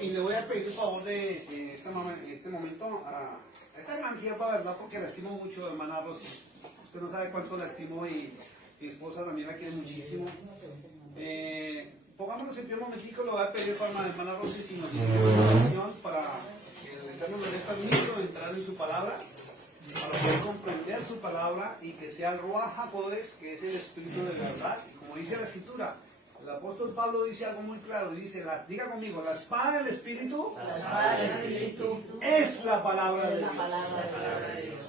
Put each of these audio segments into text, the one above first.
y le voy a pedir el favor de en este momento a esta gran sierva, ¿verdad? Porque la estimo mucho, hermana Rosy. Usted no sabe cuánto la estimo y mi esposa también la quiere muchísimo. Pongámonos en pie un momentico, le voy a pedir para la hermana Rosy si nos tiene una oración para que el Eterno nos dé permiso de entrar en su palabra, para poder comprender su palabra y que sea el Ruach HaKodesh, que es el Espíritu de verdad. Y como dice la Escritura, el apóstol Pablo dice algo muy claro, y dice, diga conmigo, la espada del Espíritu, es la palabra de Dios.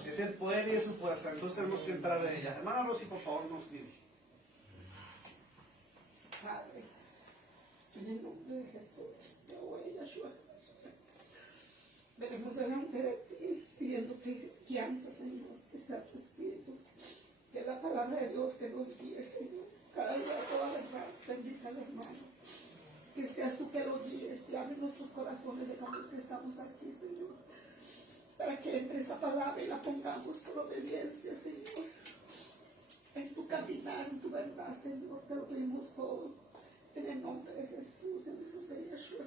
Es el poder y es su fuerza, entonces tenemos que entrar en ella. Hermana Rosy, por favor, nos dirige. Padre, en el nombre de Jesús, Yahweh, venimos delante de ti, pidiéndote guianza, Señor, que sea tu Espíritu, que la palabra de Dios que nos guíe, Señor, cada día toda verdad, bendice al hermano, que seas tú que lo guíes y abre nuestros corazones de cuando estamos aquí, Señor, para que entre esa palabra y la pongamos por obediencia, Señor, en tu caminar, en tu verdad, Señor, te lo pedimos todo, en el nombre de Jesús, en el nombre de Yeshua.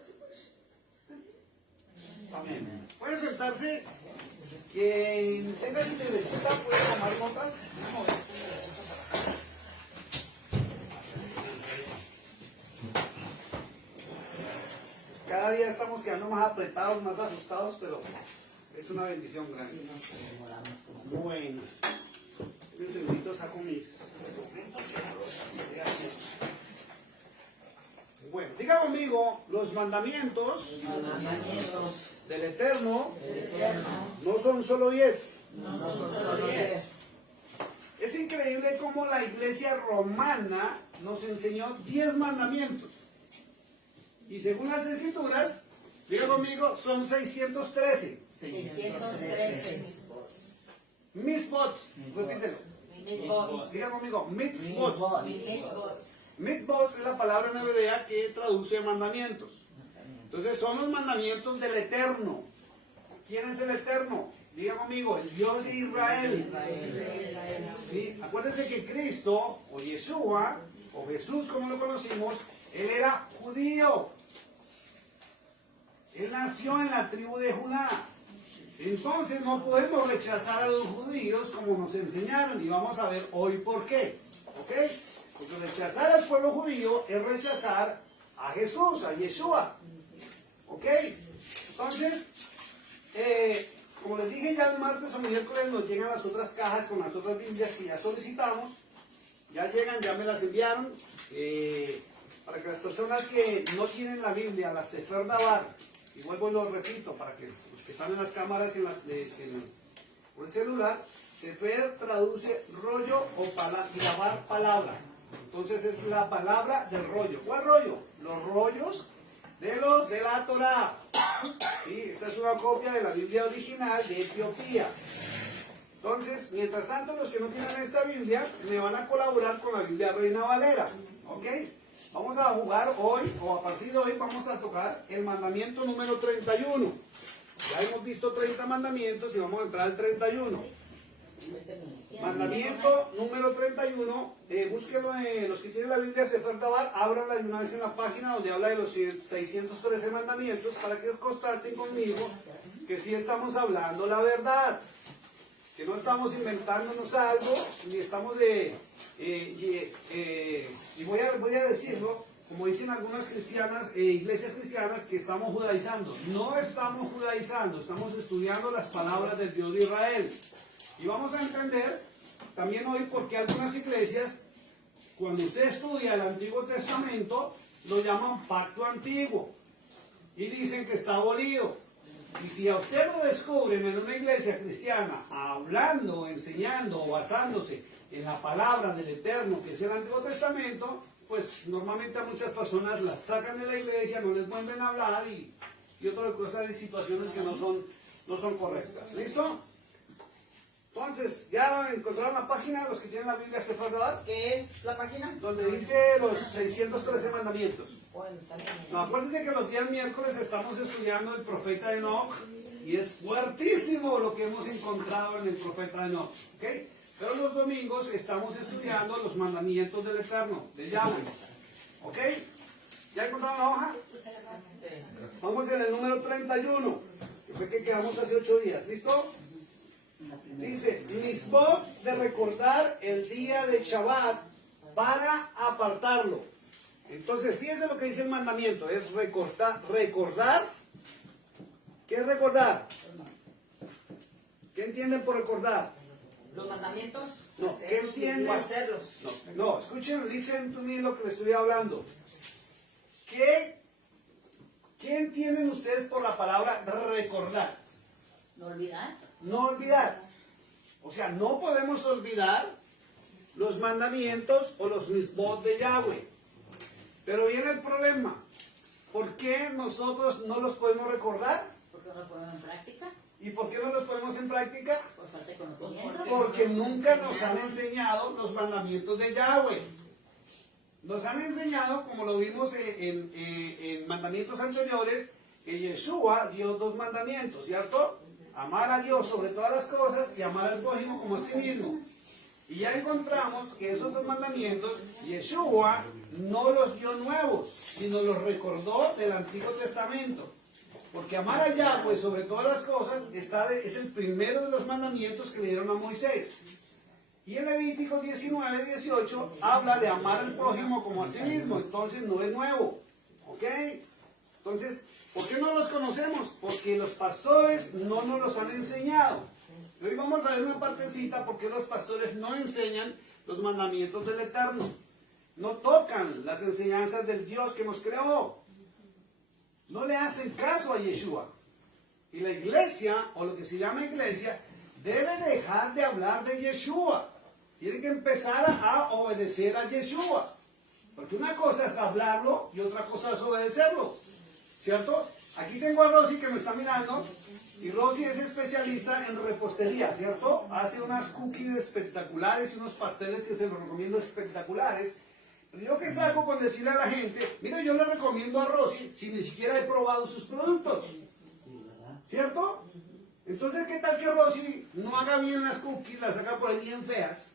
Amén. Puede sentarse. Quien tenga su libretita puede tomar notas. Cada día estamos quedando más apretados, más ajustados, pero es una bendición grande. Bueno. Un segundito, saco mis documentos. Bueno, diga conmigo, los mandamientos del Eterno no son solo 10. Es increíble cómo la iglesia romana nos enseñó 10 mandamientos. Y según las escrituras, diga conmigo, son 613. 613. Mitzvot, repítelo. Diga conmigo, mitzvot. Mitzvot es la palabra en hebrea que traduce mandamientos. Entonces son los mandamientos del Eterno. ¿Quién es el Eterno? Diga conmigo, el Dios de Israel. ¿Sí? Acuérdense que Cristo, o Yeshua, o Jesús como lo conocimos, Él era judío. Él nació en la tribu de Judá. Entonces no podemos rechazar a los judíos como nos enseñaron. Y vamos a ver hoy por qué. ¿Ok? Porque rechazar al pueblo judío es rechazar a Jesús, a Yeshua. ¿Ok? Entonces, como les dije ya el martes o miércoles nos llegan las otras cajas con las otras Biblias que ya solicitamos. Ya llegan, ya me las enviaron. Para que las personas que no tienen la Biblia, la Sefer Dabar, y vuelvo y lo repito, para que los que están en las cámaras o el celular, Sefer traduce rollo o Dabar palabra. Entonces es la palabra del rollo. ¿Cuál rollo? Los rollos de la Torah. ¿Sí? Esta es una copia de la Biblia original de Etiopía. Entonces, mientras tanto, los que no tienen esta Biblia me van a colaborar con la Biblia Reina Valera. ¿Ok? Vamos a jugar hoy, o a partir de hoy, vamos a tocar el mandamiento número 31. Ya hemos visto 30 mandamientos y vamos a entrar al 31. Mandamiento número 31, búsquenlo en los que tienen la Biblia Sefer Dabar, ábranla de una vez en la página donde habla de los 613 mandamientos para que constaten conmigo que sí estamos hablando la verdad, que no estamos inventándonos algo, ni estamos y voy a decirlo, como dicen algunas cristianas, iglesias cristianas, que estamos judaizando. No estamos judaizando, estamos estudiando las palabras del Dios de Israel. Y vamos a entender también hoy por qué algunas iglesias, cuando usted estudia el Antiguo Testamento, lo llaman pacto antiguo. Y dicen que está abolido. Y si a usted lo descubren en una iglesia cristiana, hablando, enseñando o basándose en la palabra del Eterno, que es el Antiguo Testamento, pues normalmente a muchas personas las sacan de la iglesia, no les vuelven a hablar y otras cosas y situaciones que no son correctas. ¿Listo? Entonces, ya encontraron la página, los que tienen la Biblia Sefer Dabar. ¿Qué es la página? Donde dice los 613 mandamientos. No, acuérdense que los días miércoles estamos estudiando el profeta Enoch. Y es fuertísimo lo que hemos encontrado en el profeta Enoch. ¿Okay? Pero los domingos estamos estudiando los mandamientos del Eterno, de Yahweh. ¿Ok? ¿Ya encontraron la hoja? Vamos en el número 31, que fue que quedamos hace 8 días. ¿Listo? Dice, Mitzvot de recordar el día de Shabbat para apartarlo. Entonces, fíjense lo que dice el mandamiento. Es recordar. ¿Qué es recordar? ¿Qué entienden por recordar? Los mandamientos. No, ¿qué entienden? O hacerlos. No, escuchen, listen to me lo que les estoy hablando. ¿Qué entienden ustedes por la palabra recordar? No olvidar. No olvidar. O sea, no podemos olvidar los mandamientos o los mitzvot de Yahweh. Pero viene el problema. ¿Por qué nosotros no los podemos recordar? Porque no lo ponemos en práctica. ¿Y por qué no los ponemos en práctica? Por falta de conocimiento. Porque nunca nos han enseñado los mandamientos de Yahweh. Nos han enseñado, como lo vimos en mandamientos anteriores, que Yeshua dio 2 mandamientos, ¿cierto? Amar a Dios sobre todas las cosas y amar al prójimo como a sí mismo. Y ya encontramos que esos 2 mandamientos, Yeshua no los dio nuevos, sino los recordó del Antiguo Testamento. Porque amar a Yahweh sobre todas las cosas es el primero de los mandamientos que le dieron a Moisés. Y en Levítico 19, 18 habla de amar al prójimo como a sí mismo, entonces no es nuevo. ¿Ok? Entonces, ¿por qué no los conocemos? Porque los pastores no nos los han enseñado. Y hoy vamos a ver una partecita porque los pastores no enseñan los mandamientos del Eterno. No tocan las enseñanzas del Dios que nos creó. No le hacen caso a Yeshua. Y la iglesia, o lo que se llama iglesia, debe dejar de hablar de Yeshua. Tiene que empezar a obedecer a Yeshua. Porque una cosa es hablarlo y otra cosa es obedecerlo. ¿Cierto? Aquí tengo a Rosy que me está mirando. Y Rosy es especialista en repostería, ¿cierto? Hace unas cookies espectaculares y unos pasteles que se los recomiendo espectaculares. Pero yo qué saco con decirle a la gente, mira, yo le recomiendo a Rosy si ni siquiera he probado sus productos. ¿Cierto? Entonces, ¿qué tal que Rosy no haga bien las cookies, las haga por ahí bien feas?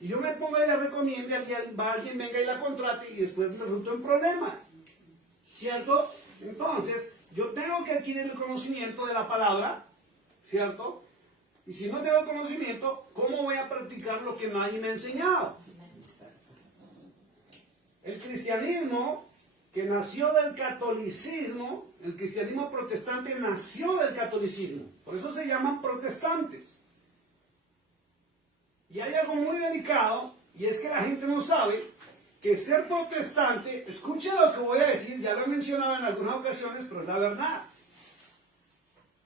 Y yo me ponga y la recomiende, alguien venga y la contrate y después me resulto en problemas. ¿Cierto? Entonces, yo tengo que adquirir el conocimiento de la palabra, ¿cierto? Y si no tengo conocimiento, ¿cómo voy a practicar lo que nadie me ha enseñado? El cristianismo, que nació del catolicismo, el cristianismo protestante nació del catolicismo. Por eso se llaman protestantes. Y hay algo muy delicado, y es que la gente no sabe que ser protestante, escuchen lo que voy a decir, ya lo he mencionado en algunas ocasiones, pero es la verdad.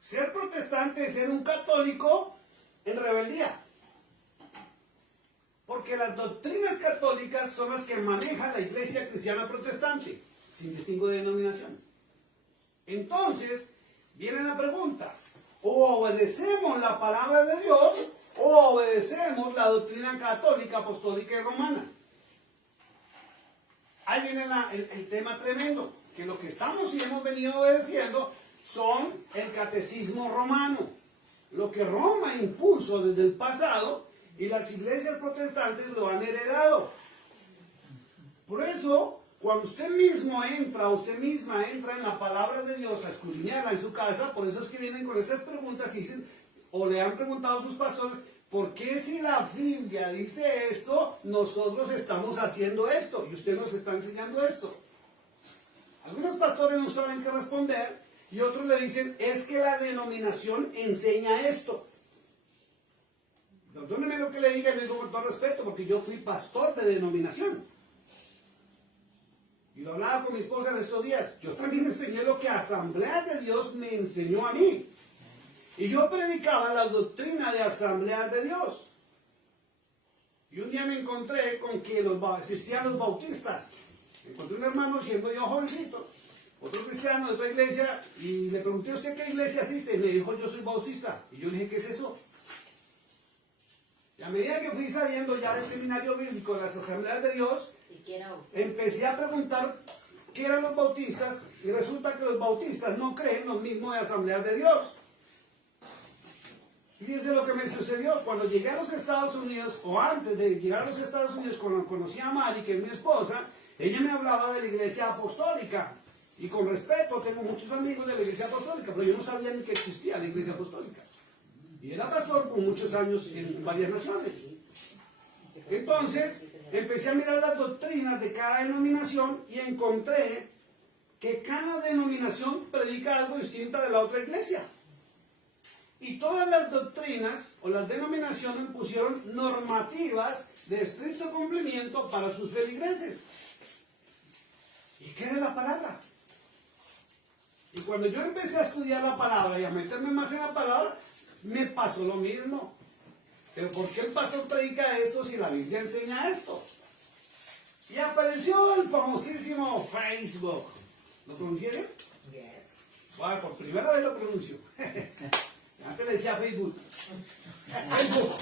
Ser protestante es ser un católico en rebeldía. Porque las doctrinas católicas son las que maneja la iglesia cristiana protestante, sin distingo de denominación. Entonces, viene la pregunta, o obedecemos la palabra de Dios, o obedecemos la doctrina católica, apostólica y romana. Ahí viene el tema tremendo, que lo que estamos y hemos venido obedeciendo son el catecismo romano, lo que Roma impuso desde el pasado y las iglesias protestantes lo han heredado. Por eso, cuando usted mismo entra, usted misma entra en la palabra de Dios a escudriñarla en su casa, por eso es que vienen con esas preguntas y dicen, o le han preguntado a sus pastores, ¿por qué si la Biblia dice esto, nosotros estamos haciendo esto? Y usted nos está enseñando esto. Algunos pastores no saben qué responder y otros le dicen, es que la denominación enseña esto. Perdóneme lo que le diga, le digo con todo respeto, porque yo fui pastor de denominación. Y lo hablaba con mi esposa en estos días. Yo también enseñé lo que Asamblea de Dios me enseñó a mí. Y yo predicaba la doctrina de Asamblea de Dios. Y un día me encontré con que existían los bautistas. Encontré un hermano siendo yo jovencito, otro cristiano de otra iglesia, y le pregunté a usted qué iglesia asiste. Y me dijo, yo soy bautista. Y yo le dije, ¿qué es eso? Y a medida que fui saliendo ya del seminario bíblico de las Asambleas de Dios, empecé a preguntar qué eran los bautistas, y resulta que los bautistas no creen lo mismo de Asambleas de Dios. Fíjense lo que me sucedió cuando llegué a los Estados Unidos, o antes de llegar a los Estados Unidos, cuando conocí a Mari, que es mi esposa, ella me hablaba de la iglesia apostólica. Y con respeto, tengo muchos amigos de la iglesia apostólica, pero yo no sabía ni que existía la iglesia apostólica. Y era pastor por muchos años en varias naciones. Entonces, empecé a mirar las doctrinas de cada denominación y encontré que cada denominación predica algo distinto de la otra iglesia. Y todas las doctrinas o las denominaciones pusieron normativas de estricto cumplimiento para sus feligreses. ¿Y qué es la palabra? Y cuando yo empecé a estudiar la palabra y a meterme más en la palabra, me pasó lo mismo. Pero ¿por qué el pastor predica esto si la Biblia enseña esto? Y apareció el famosísimo Facebook. ¿Lo pronunciaron? Yes. Bueno, por primera vez lo pronuncio. Antes le decía Facebook. Facebook.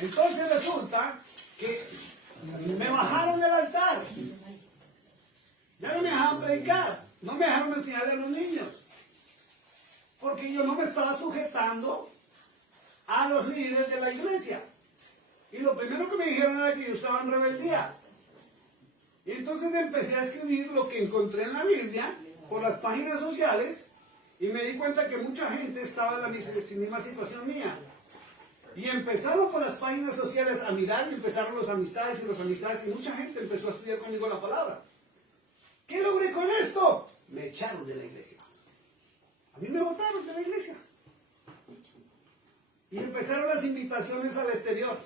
Entonces resulta que me bajaron del altar. Ya no me dejaban predicar. No me dejaron enseñarle a los niños. Porque yo no me estaba sujetando a los líderes de la iglesia. Y lo primero que me dijeron era que yo estaba en rebeldía. Y entonces empecé a escribir lo que encontré en la Biblia por las páginas sociales y me di cuenta que mucha gente estaba en la misma situación mía. Y empezaron por las páginas sociales a mirar y empezaron las amistades y mucha gente empezó a estudiar conmigo la palabra. ¿Qué logré con esto? Me echaron de la iglesia. A mí me botaron de la iglesia. Y empezaron las invitaciones al exterior.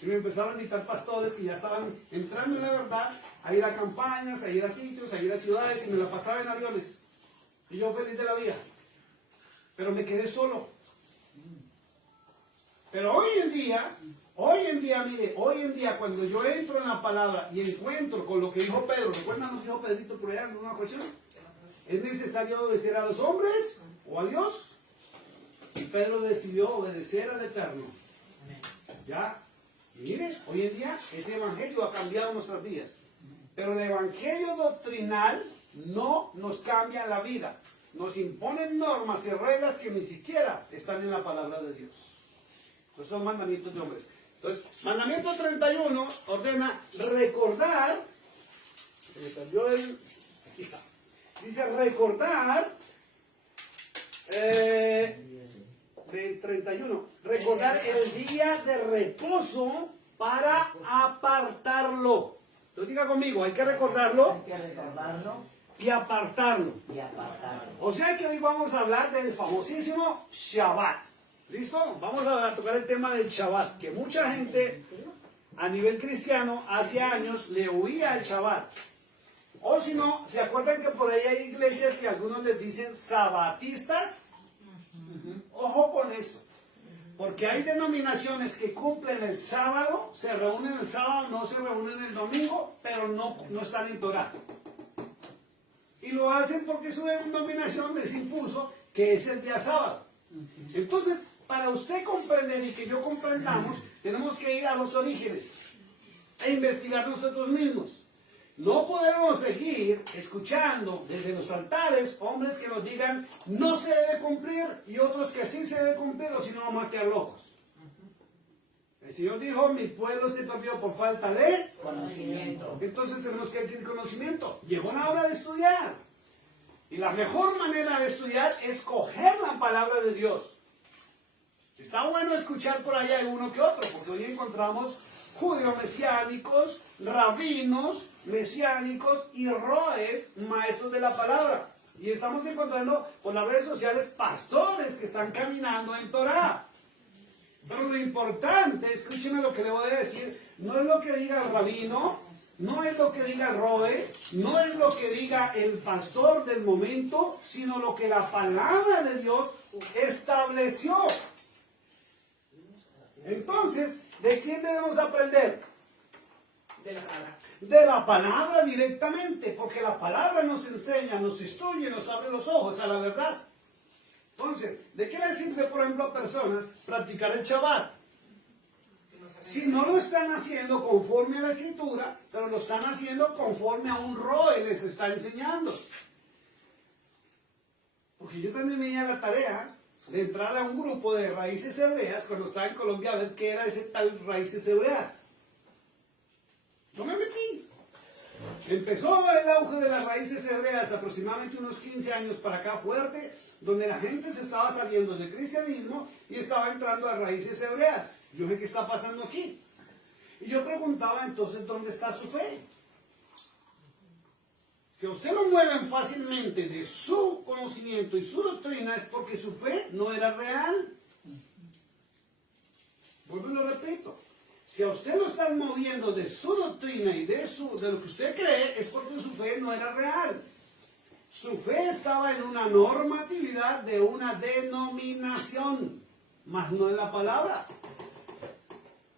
Y me empezaron a invitar pastores que ya estaban entrando en la verdad, a ir a campañas, a ir a sitios, a ir a ciudades, y me la pasaba en aviones. Y yo feliz de la vida. Pero me quedé solo. Pero hoy en día, mire, hoy en día cuando yo entro en la palabra y encuentro con lo que dijo Pedro, ¿recuerdan lo que dijo Pedrito por allá en una ocasión? ¿Es necesario obedecer a los hombres o a Dios? Y Pedro decidió obedecer al Eterno. ¿Ya? Y mire, hoy en día ese evangelio ha cambiado nuestras vidas. Pero el evangelio doctrinal no nos cambia la vida. Nos imponen normas y reglas que ni siquiera están en la palabra de Dios. Entonces son mandamientos de hombres. Entonces, mandamiento 31 ordena recordar. Aquí está. Dice recordar. 31. Recordar el día de reposo para apartarlo. Entonces diga conmigo, hay que recordarlo. Hay que recordarlo Y apartarlo. y apartarlo. O sea que hoy vamos a hablar del famosísimo Shabbat. ¿Listo? Vamos a tocar el tema del Shabbat, que mucha gente a nivel cristiano hace años le huía al Shabbat. O si no, ¿se acuerdan que por ahí hay iglesias que algunos les dicen sabatistas? Ojo con eso. Porque hay denominaciones que cumplen el sábado, se reúnen el sábado, no se reúnen el domingo, pero no están en Torah. Y lo hacen porque su denominación les impuso que es el día sábado. Entonces, para usted comprender y que yo comprendamos, tenemos que ir a los orígenes e investigar nosotros mismos. No podemos seguir escuchando desde los altares hombres que nos digan no se debe cumplir y otros que sí se debe cumplir o si no vamos a quedar locos. El Señor dijo, mi pueblo se perdió por falta de Conocimiento. Entonces tenemos que adquirir conocimiento. Llegó la hora de estudiar. Y la mejor manera de estudiar es coger la palabra de Dios. Está bueno escuchar por allá uno que otro, porque hoy encontramos judíos mesiánicos, rabinos mesiánicos y roes, maestros de la palabra. Y estamos encontrando por las redes sociales pastores que están caminando en Torah. Pero lo importante, escúcheme lo que le voy a decir, no es lo que diga el rabino, no es lo que diga el roe, no es lo que diga el pastor del momento, sino lo que la palabra de Dios estableció. Entonces, ¿de quién debemos aprender? De la palabra. De la palabra directamente, porque la palabra nos enseña, nos instruye, nos abre los ojos a la verdad. Entonces, ¿de qué le sirve, por ejemplo, a personas practicar el Shabbat? Si no lo están haciendo conforme a la Escritura, pero lo están haciendo conforme a un roe les está enseñando. Porque yo también me di a la tarea de entrar a un grupo de raíces hebreas cuando estaba en Colombia a ver qué era ese tal raíces hebreas. Yo me metí. Empezó el auge de las raíces hebreas aproximadamente unos 15 años para acá fuerte, donde la gente se estaba saliendo del cristianismo y estaba entrando a raíces hebreas. Yo sé qué está pasando aquí. Y yo preguntaba entonces, ¿dónde está su fe? Si a usted lo mueven fácilmente de su conocimiento y su doctrina, es porque su fe no era real. Vuelvo y lo repito. Si a usted lo están moviendo de su doctrina y de lo que usted cree, es porque su fe no era real. Su fe estaba en una normatividad de una denominación, más no en la palabra.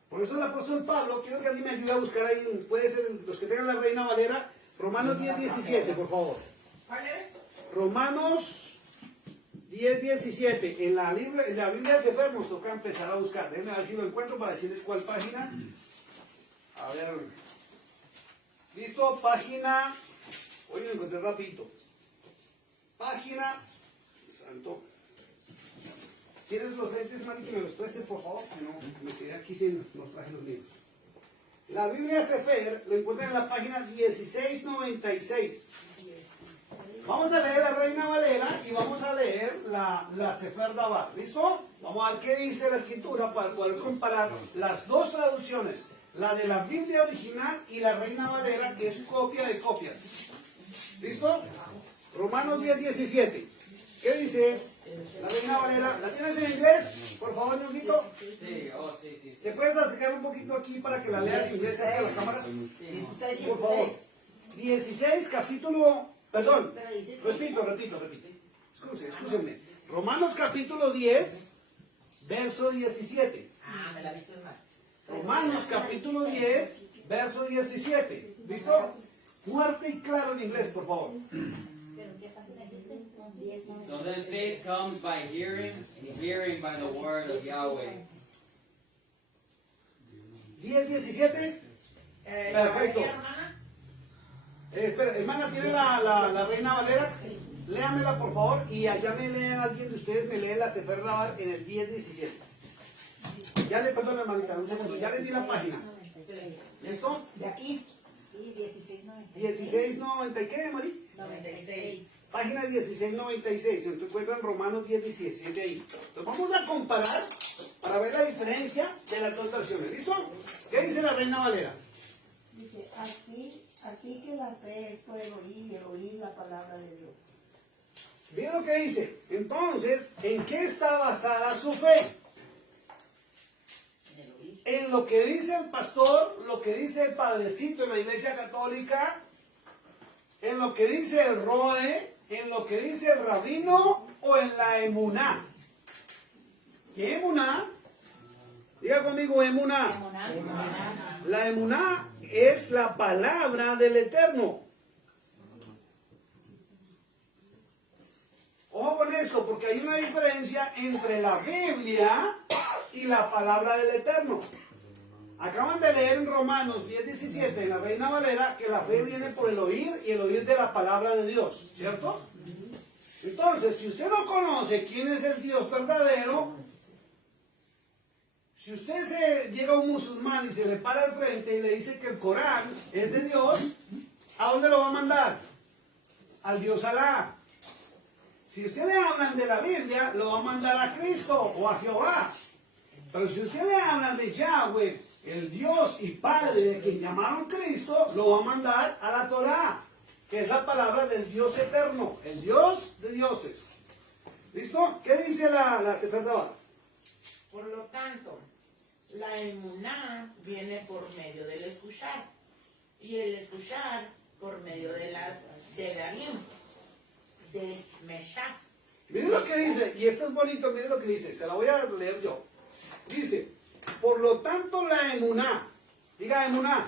Por eso el apóstol Pablo, quiero que alguien me ayude a buscar ahí, puede ser los que tengan la Reina Valera, Romanos 10:17, por favor. ¿Cuál es? Romanos 10:17. En la Biblia Sefer nos toca empezar a buscar. Déjenme ver si lo encuentro para decirles cuál página. A ver. ¿Listo? Página. Hoy lo encontré rapidito. Página. Santo. ¿Tienes los lentes, Mari, que me los prestes, por favor? Que no, me quedé aquí sin los trajes los míos. La Biblia Sefer lo encuentran en la página 1696. Vamos a leer la Reina Valera y vamos a leer la Sefer Dabar. ¿Listo? Vamos a ver qué dice la escritura para poder comparar las dos traducciones. La de la Biblia original y la Reina Valera, que es copia de copias. ¿Listo? Romanos 10:17. ¿Qué dice la Reina Valera? ¿La tienes en inglés? Por favor, Ñonguito. Sí, sí. ¿Te puedes acercar un poquito aquí para que la leas en inglés cerca de la cámara? 16, Por favor. 16, capítulo... Perdón. Pero dices- Repito. Escúchenme. Romanos capítulo 10, verso 17. Ah, me la viste mal. Romanos capítulo 10, verso 17. ¿Listo? Fuerte y claro en inglés, por favor. ¿Pero qué página es este? So then faith comes by hearing, and hearing by the word of Yahweh. 10, 17. Perfecto. Espera, hermana, ¿tiene la Reina Valera? Léamela, por favor, y allá me leen, alguien de ustedes me lee la Sefer Dabar en el 10:17. Ya le, perdón, hermanita, un segundo, ya le di la página. ¿Listo? De aquí. Sí, 16.90. 1690, ¿y qué, Mari? 96. Página 1696, entonces encuentran Romanos 10:17 ahí. Entonces vamos a comparar para ver la diferencia de las dos versiones. ¿Listo? ¿Qué dice la Reina Valera? Dice, así que la fe es por el oír y el oír la palabra de Dios. Miren lo que dice. Entonces, ¿en qué está basada su fe? En el oír. En lo que dice el pastor, lo que dice el padrecito en la iglesia católica, en lo que dice el roe, en lo que dice el rabino o en la emuná. ¿Qué emuná? Diga conmigo emuná. La emuná es la palabra del Eterno. Ojo con esto, porque hay una diferencia entre la Biblia y la palabra del Eterno. Acaban de leer en Romanos 10:17 en la Reina Valera que la fe viene por el oír y el oír de la palabra de Dios, ¿cierto? Entonces, si usted no conoce quién es el Dios verdadero, si usted llega a un musulmán y se le para al frente y le dice que el Corán es de Dios, ¿a dónde lo va a mandar? Al Dios Alá. Si usted le hablan de la Biblia, lo va a mandar a Cristo o a Jehová. Pero si usted le hablan de Yahweh, el Dios y Padre de quien llamaron Cristo, lo va a mandar a la Torá, que es la palabra del Dios eterno, el Dios de dioses. ¿Listo? ¿Qué dice la Sefer Dabar? Por lo tanto, la emuná viene por medio del escuchar. Y el escuchar por medio de las devarim, de Meshach. Miren lo que dice, y esto es bonito, miren lo que dice, se la voy a leer yo. Dice, por lo tanto la emuná, diga emuná,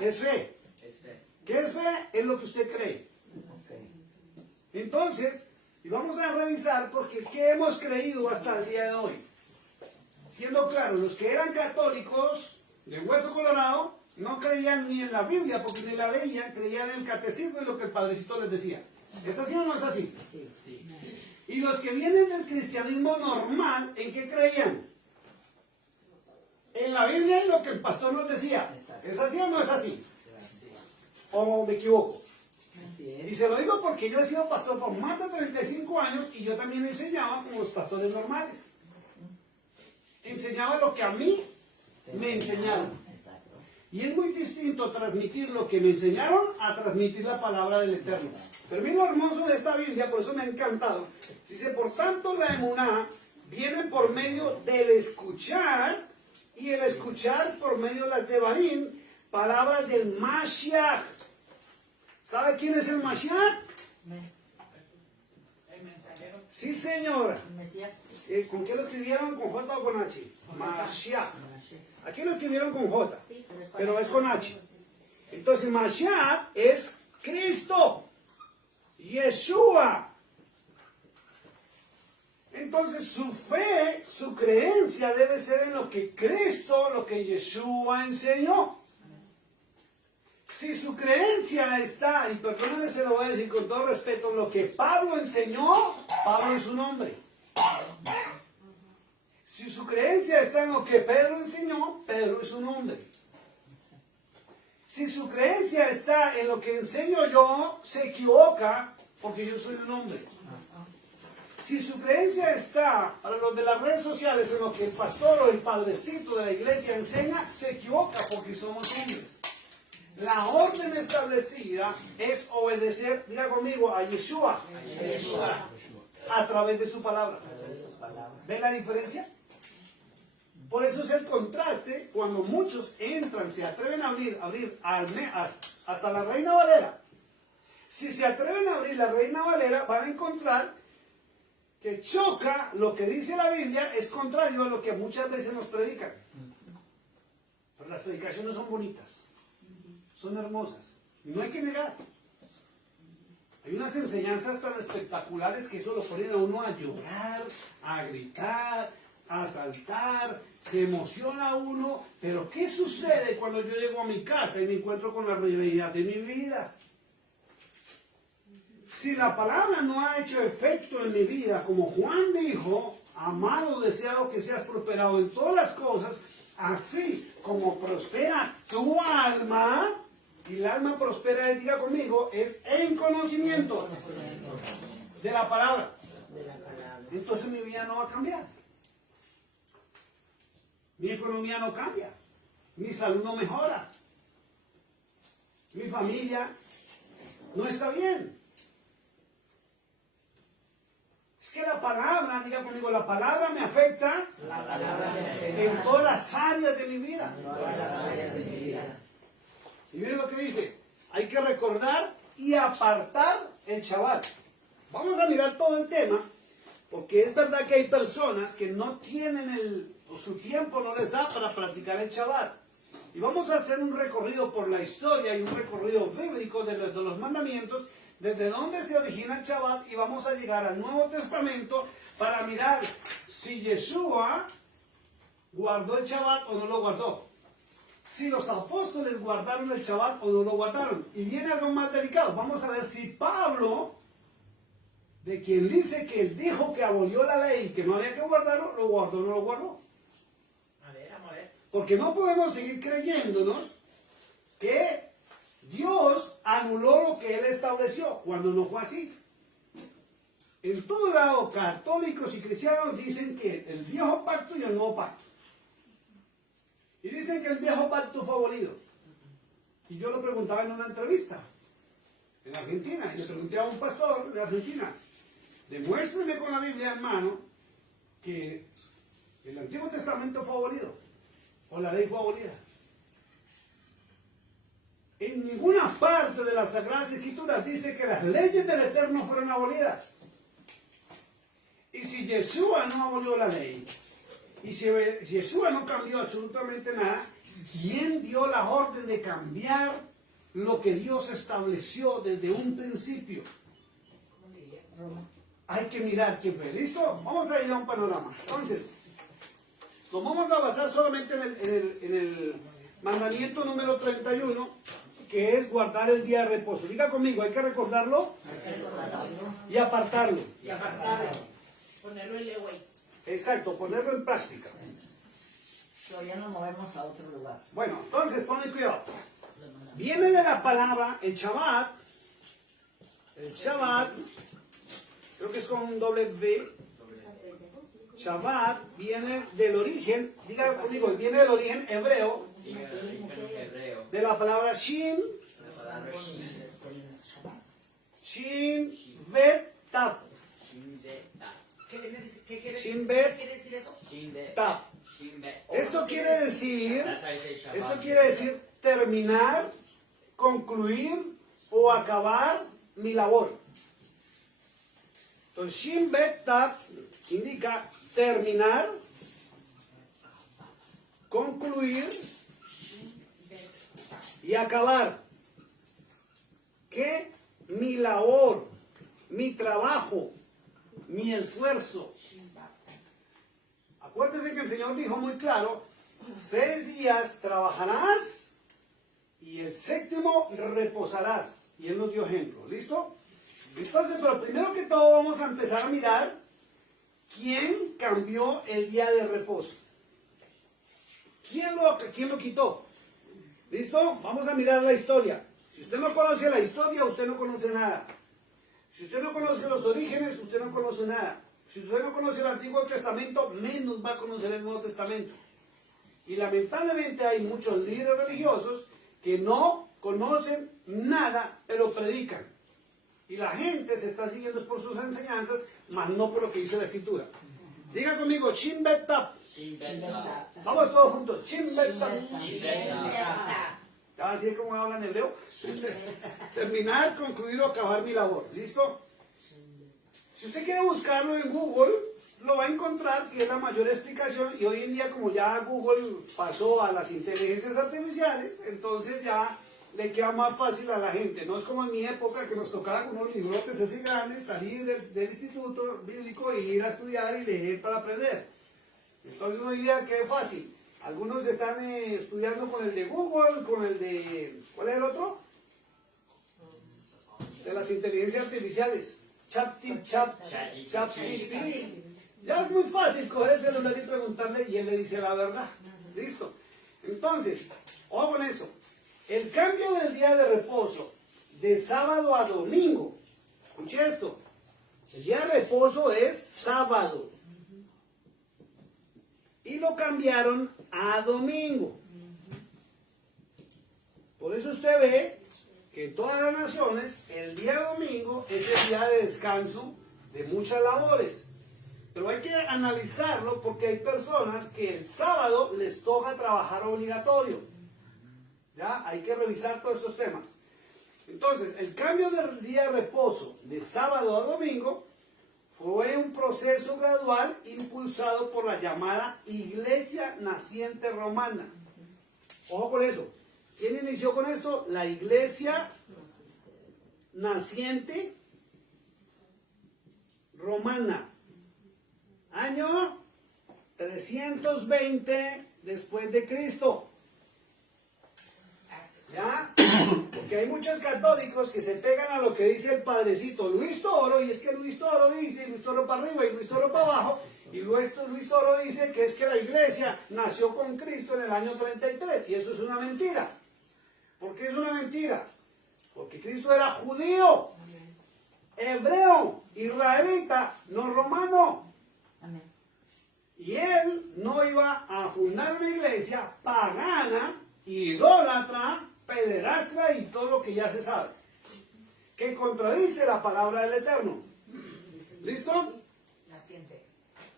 es fe. Es fe. ¿Qué es fe? Es lo que usted cree. Entonces, y vamos a revisar porque ¿qué hemos creído hasta el día de hoy? Siendo claro, los que eran católicos de hueso colorado no creían ni en la Biblia porque ni la leían, creían en el catecismo y lo que el padrecito les decía. ¿Es así o no es así? Sí. Y los que vienen del cristianismo normal, ¿en qué creían? En la Biblia y lo que el pastor nos decía. ¿Es así o no es así? ¿O me equivoco? Así Y es. se lo digo porque yo he sido pastor por más de 35 años y yo también enseñaba como los pastores normales. Enseñaba lo que a mí me enseñaron. Exacto. Y es muy distinto transmitir lo que me enseñaron a transmitir la palabra del Eterno. Pero mira lo hermoso de esta Biblia, por eso me ha encantado. Dice, por tanto la emuná viene por medio del escuchar y el escuchar por medio de las devarim, palabras del Mashiach. ¿Sabe quién es el Mashiach? El mensajero. Sí, señora. Mesías. ¿Con qué lo escribieron? ¿Con J o con H? Mashiach. Mashiach. Aquí lo escribieron con J, Sí, pero es con H. Entonces Mashiach es Cristo. Yeshua. Entonces su fe, su creencia debe ser en lo que Cristo, lo que Yeshua enseñó. Si su creencia está, y perdónenme se lo voy a decir con todo respeto, lo que Pablo enseñó, Pablo es un hombre. Si su creencia está en lo que Pedro enseñó, Pedro es un hombre. Si su creencia está en lo que enseño yo, se equivoca porque yo soy un hombre. Si su creencia está, para los de las redes sociales, en lo que el pastor o el padrecito de la iglesia enseña, se equivoca porque somos hombres. La orden establecida es obedecer, diga conmigo, a Yeshua, a través de su palabra. ¿Ven la diferencia? Por eso es el contraste cuando muchos entran, se atreven a abrir hasta la Reina Valera. Si se atreven a abrir la Reina Valera, van a encontrar que choca lo que dice la Biblia, es contrario a lo que muchas veces nos predican. Pero las predicaciones son bonitas, son hermosas, no hay que negar. Hay unas enseñanzas tan espectaculares que eso lo ponen a uno a llorar, a gritar, a saltar, se emociona uno, pero ¿qué sucede cuando yo llego a mi casa y me encuentro con la realidad de mi vida? Si la palabra no ha hecho efecto en mi vida, como Juan dijo, amado, deseado que seas prosperado en todas las cosas, así como prospera tu alma, y el alma prospera, diga conmigo, es en conocimiento de la palabra. Entonces mi vida no va a cambiar. Mi economía no cambia. Mi salud no mejora. Mi familia no está bien. Es que la palabra, diga conmigo, la palabra me afecta en todas las áreas de mi vida. Y miren lo que dice, hay que recordar y apartar el Shabbat. Vamos a mirar todo el tema, porque es verdad que hay personas que no tienen o su tiempo no les da para practicar el Shabbat. Y vamos a hacer un recorrido por la historia y un recorrido bíblico de los mandamientos, desde dónde se origina el Shabbat, y vamos a llegar al Nuevo Testamento para mirar si Yeshua guardó el Shabbat o no lo guardó. Si los apóstoles guardaron el Shabbat o no lo guardaron. Y viene algo más delicado. Vamos a ver si Pablo, de quien dice que él dijo que abolió la ley y que no había que guardarlo, lo guardó o no lo guardó. Vamos a ver. Porque no podemos seguir creyéndonos que Dios anuló lo que Él estableció, cuando no fue así. En todo lado, católicos y cristianos dicen que el viejo pacto y el nuevo pacto. Y dicen que el viejo pacto fue abolido. Y yo lo preguntaba en una entrevista en Argentina, y le pregunté a un pastor de Argentina, demuéstreme con la Biblia en mano que el Antiguo Testamento fue abolido, o la ley fue abolida. En ninguna parte de las Sagradas Escrituras dice que las leyes del Eterno fueron abolidas. Y si Yeshua no abolió la ley, y si Yeshua no cambió absolutamente nada, ¿quién dio la orden de cambiar lo que Dios estableció desde un principio? Hay que mirar quién fue. ¿Listo? Vamos a ir a un panorama. Entonces, nos vamos a basar solamente en el mandamiento número 31, que es guardar el día de reposo. Diga conmigo, hay que recordarlo y apartarlo. Y apartarlo. Ponerlo en ley. Exacto, ponerlo en práctica. Pero ya nos movemos a otro lugar. Bueno, entonces, ponen cuidado. Viene de la palabra, el Shabbat, creo que es con un doble V. Shabbat viene del origen, diga conmigo, viene del origen hebreo, Diga el origen hebreo. de la palabra Shin, La palabra Shin, Bet, Tap. Shin de ta. ¿Qué quiere Shin decir? Bet. ¿Qué quiere decir eso? Shin de Tap. Shin bet. Esto quiere decir, That's how you say Shabbat. esto quiere decir terminar, concluir o acabar mi labor. Entonces, Shin Bet Tap indica terminar, concluir y acabar. Que mi labor, mi trabajo, mi esfuerzo. Acuérdense que el Señor dijo muy claro, 6 días trabajarás y el 7º reposarás. Y Él nos dio ejemplo. ¿Listo? Entonces, pero primero que todo vamos a empezar a mirar quién cambió el día de reposo. ¿Quién lo quitó? ¿Listo? Vamos a mirar la historia. Si usted no conoce la historia, usted no conoce nada. Si usted no conoce los orígenes, usted no conoce nada. Si usted no conoce el Antiguo Testamento, menos va a conocer el Nuevo Testamento. Y lamentablemente hay muchos líderes religiosos que no conocen nada, pero predican. Y la gente se está siguiendo por sus enseñanzas, mas no por lo que dice la Escritura. Diga conmigo, Shin Bet Tap. Shin bet ta. Vamos todos juntos, Shin Bet Tap. Shin bet ta. Así es como hablan hebreo. Terminar, concluir o acabar mi labor. ¿Listo? Si usted quiere buscarlo en Google, lo va a encontrar, que es la mayor explicación. Y hoy en día, como ya Google pasó a las inteligencias artificiales, entonces ya le queda más fácil a la gente. No es como en mi época que nos tocaba con unos librotes así grandes, salir del instituto bíblico y ir a estudiar y leer para aprender. Entonces hoy en día qué fácil. Algunos están estudiando con el de Google, con el de... ¿Cuál es el otro? De las inteligencias artificiales. ChatGPT. Ya es muy fácil coger el celular y preguntarle y él le dice la verdad. Listo. Entonces, ojo con eso. El cambio del día de reposo de sábado a domingo. Escuche esto. El día de reposo es sábado. Y lo cambiaron a domingo. Por eso usted ve que en todas las naciones el día domingo es el día de descanso de muchas labores. Pero hay que analizarlo porque hay personas que el sábado les toca trabajar obligatorio. ¿Ya? Hay que revisar todos estos temas. Entonces, el cambio del día de reposo de sábado a domingo fue un proceso gradual impulsado por la llamada Iglesia Naciente Romana. Ojo con eso. ¿Quién inició con esto? La Iglesia Naciente Romana. Año 320 después de Cristo. ¿Ya? Porque hay muchos católicos que se pegan a lo que dice el padrecito Luis Toro, y es que Luis Toro dice, y Luis Toro para arriba y Luis Toro para abajo, y Luis Toro dice que es que la iglesia nació con Cristo en el año 33, y eso es una mentira. ¿Por qué es una mentira? Porque Cristo era judío, hebreo, israelita, no romano. Amén. Y él no iba a fundar una iglesia pagana, idólatra, pederastra y todo lo que ya se sabe, que contradice la palabra del Eterno. ¿Listo? Naciente.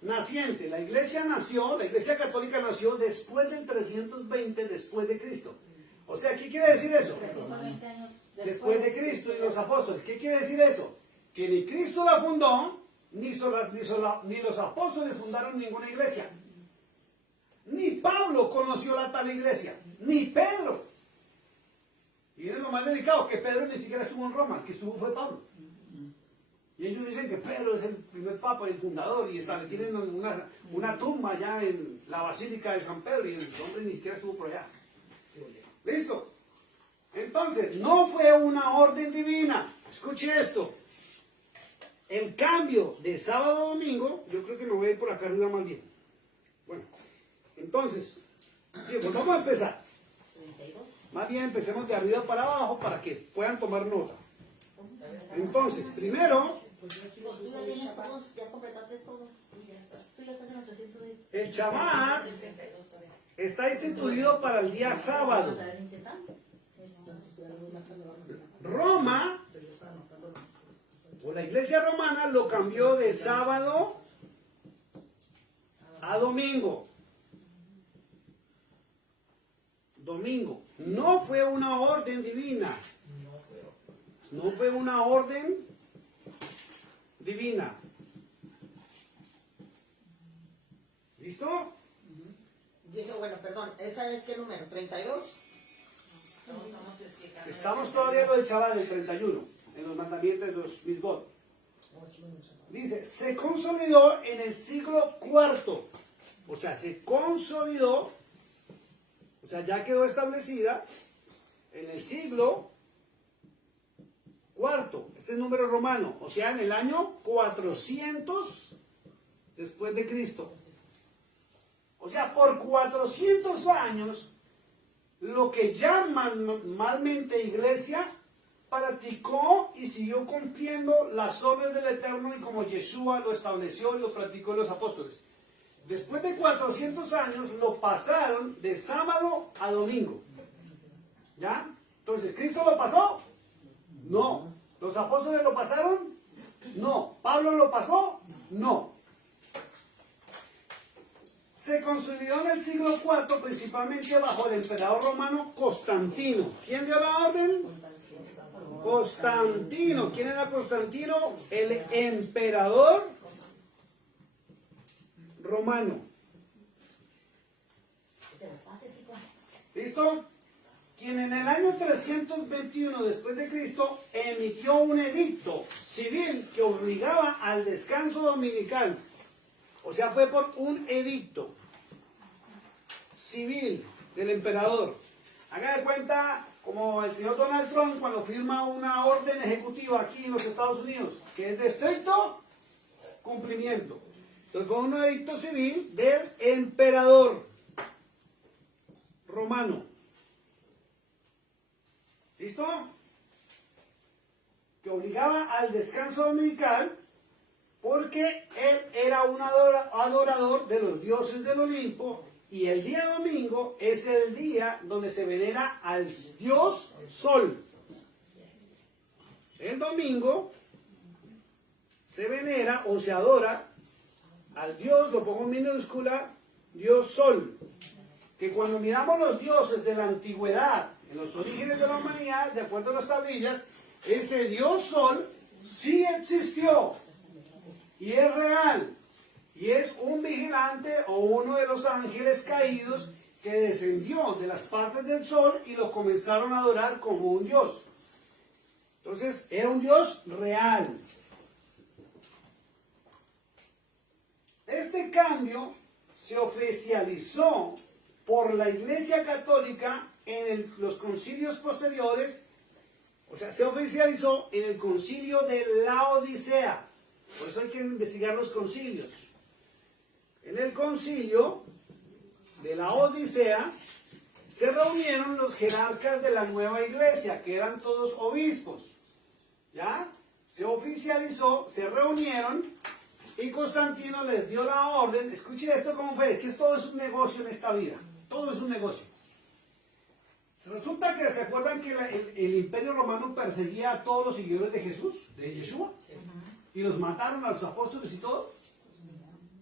Naciente. La iglesia nació, la iglesia católica nació después del 320 después de Cristo. O sea, ¿qué quiere decir eso? 320 años Después de Cristo y los apóstoles. ¿Qué quiere decir eso? Que ni Cristo la fundó, ni los apóstoles fundaron ninguna iglesia. Ni Pablo conoció la tal iglesia, ni Pedro. Y es lo más delicado, que Pedro ni siquiera estuvo en Roma, el que estuvo fue Pablo. Y ellos dicen que Pedro es el primer papa y el fundador, y le tienen una tumba allá en la Basílica de San Pedro, y el hombre ni siquiera estuvo por allá. ¿Listo? Entonces, no fue una orden divina. Escuche esto. El cambio de sábado a domingo, yo creo que me voy a ir por acá arriba más bien. Bueno, entonces, sí, pues vamos a empezar. 32. Más bien empecemos de arriba para abajo para que puedan tomar nota. Entonces, primero, Pues tú ya tienes todos, ya completaste todo. Tú ya estás en el 300 de... el Shabbat 62 todavía. está instituido para el día sábado. Vamos a ver en qué está. Roma, o la iglesia romana, lo cambió de sábado a domingo. Domingo. No fue una orden divina. No fue una orden divina. ¿Listo? Dice, bueno, perdón, ¿esa es qué número? ¿32? Estamos explicando. Estamos todavía en lo del Shabbat del 31, en los mandamientos de los misbot. Dice, se consolidó en el siglo IV. O sea, se consolidó, o sea, ya quedó establecida en el siglo IV. Este es número romano, o sea, en el año 400 después de Cristo. O sea, por 400 años, lo que llaman normalmente iglesia, practicó y siguió cumpliendo las órdenes del Eterno y como Yeshua lo estableció y lo practicó en los apóstoles. Después de 400 años, lo pasaron de sábado a domingo. ¿Ya? Entonces, ¿Cristo lo pasó? No. ¿Los apóstoles lo pasaron? No. ¿Pablo lo pasó? No. Se consolidó en el siglo IV principalmente bajo el emperador romano Constantino. ¿Quién dio la orden? Constantino. ¿Quién era Constantino? El emperador romano. ¿Listo? Quien en el año 321 después de Cristo emitió un edicto civil que obligaba al descanso dominical. O sea, fue por un edicto civil del emperador. Haga de cuenta como el señor Donald Trump cuando firma una orden ejecutiva aquí en los Estados Unidos, que es de estricto cumplimiento. Entonces fue un edicto civil del emperador romano. ¿Listo? Que obligaba al descanso dominical porque él era un adorador de los dioses del Olimpo y el día domingo es el día donde se venera al dios Sol. El domingo se venera o se adora al dios, lo pongo en minúscula, dios Sol. Que cuando miramos los dioses de la antigüedad, en los orígenes de la humanidad, de acuerdo a las tablillas, ese dios Sol sí existió. Y es real, y es un vigilante o uno de los ángeles caídos que descendió de las partes del sol y lo comenzaron a adorar como un dios. Entonces, era un dios real. Este cambio se oficializó por la Iglesia Católica en los concilios posteriores, o sea, se oficializó en el concilio de Laodicea. Por eso hay que investigar los concilios. En el concilio de la Odisea se reunieron los jerarcas de la nueva iglesia, que eran todos obispos. ¿Ya? Se oficializó, se reunieron y Constantino les dio la orden. Escuchen esto cómo fue, que todo es un negocio en esta vida. Todo es un negocio. Resulta que se acuerdan que el imperio romano perseguía a todos los seguidores de Jesús, de Yeshua. Y los mataron a los apóstoles y todo.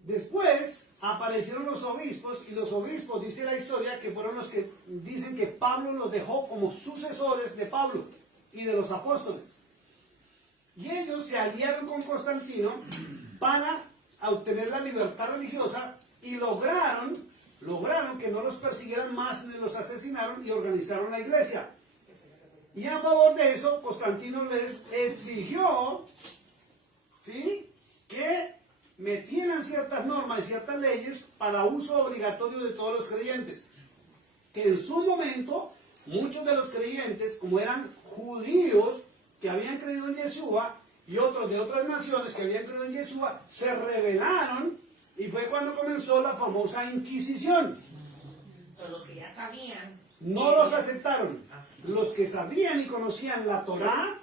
Después aparecieron los obispos y los obispos, dice la historia, que fueron los que dicen que Pablo los dejó como sucesores de Pablo y de los apóstoles. Y ellos se aliaron con Constantino para obtener la libertad religiosa y lograron que no los persiguieran más ni los asesinaron y organizaron la iglesia. Y a favor de eso, Constantino les exigió, ¿sí?, que metieran ciertas normas y ciertas leyes para uso obligatorio de todos los creyentes. Que en su momento, muchos de los creyentes, como eran judíos que habían creído en Yeshua, y otros de otras naciones que habían creído en Yeshua, se rebelaron, y fue cuando comenzó la famosa Inquisición. Son los que ya sabían no los aceptaron. Los que sabían y conocían la Torá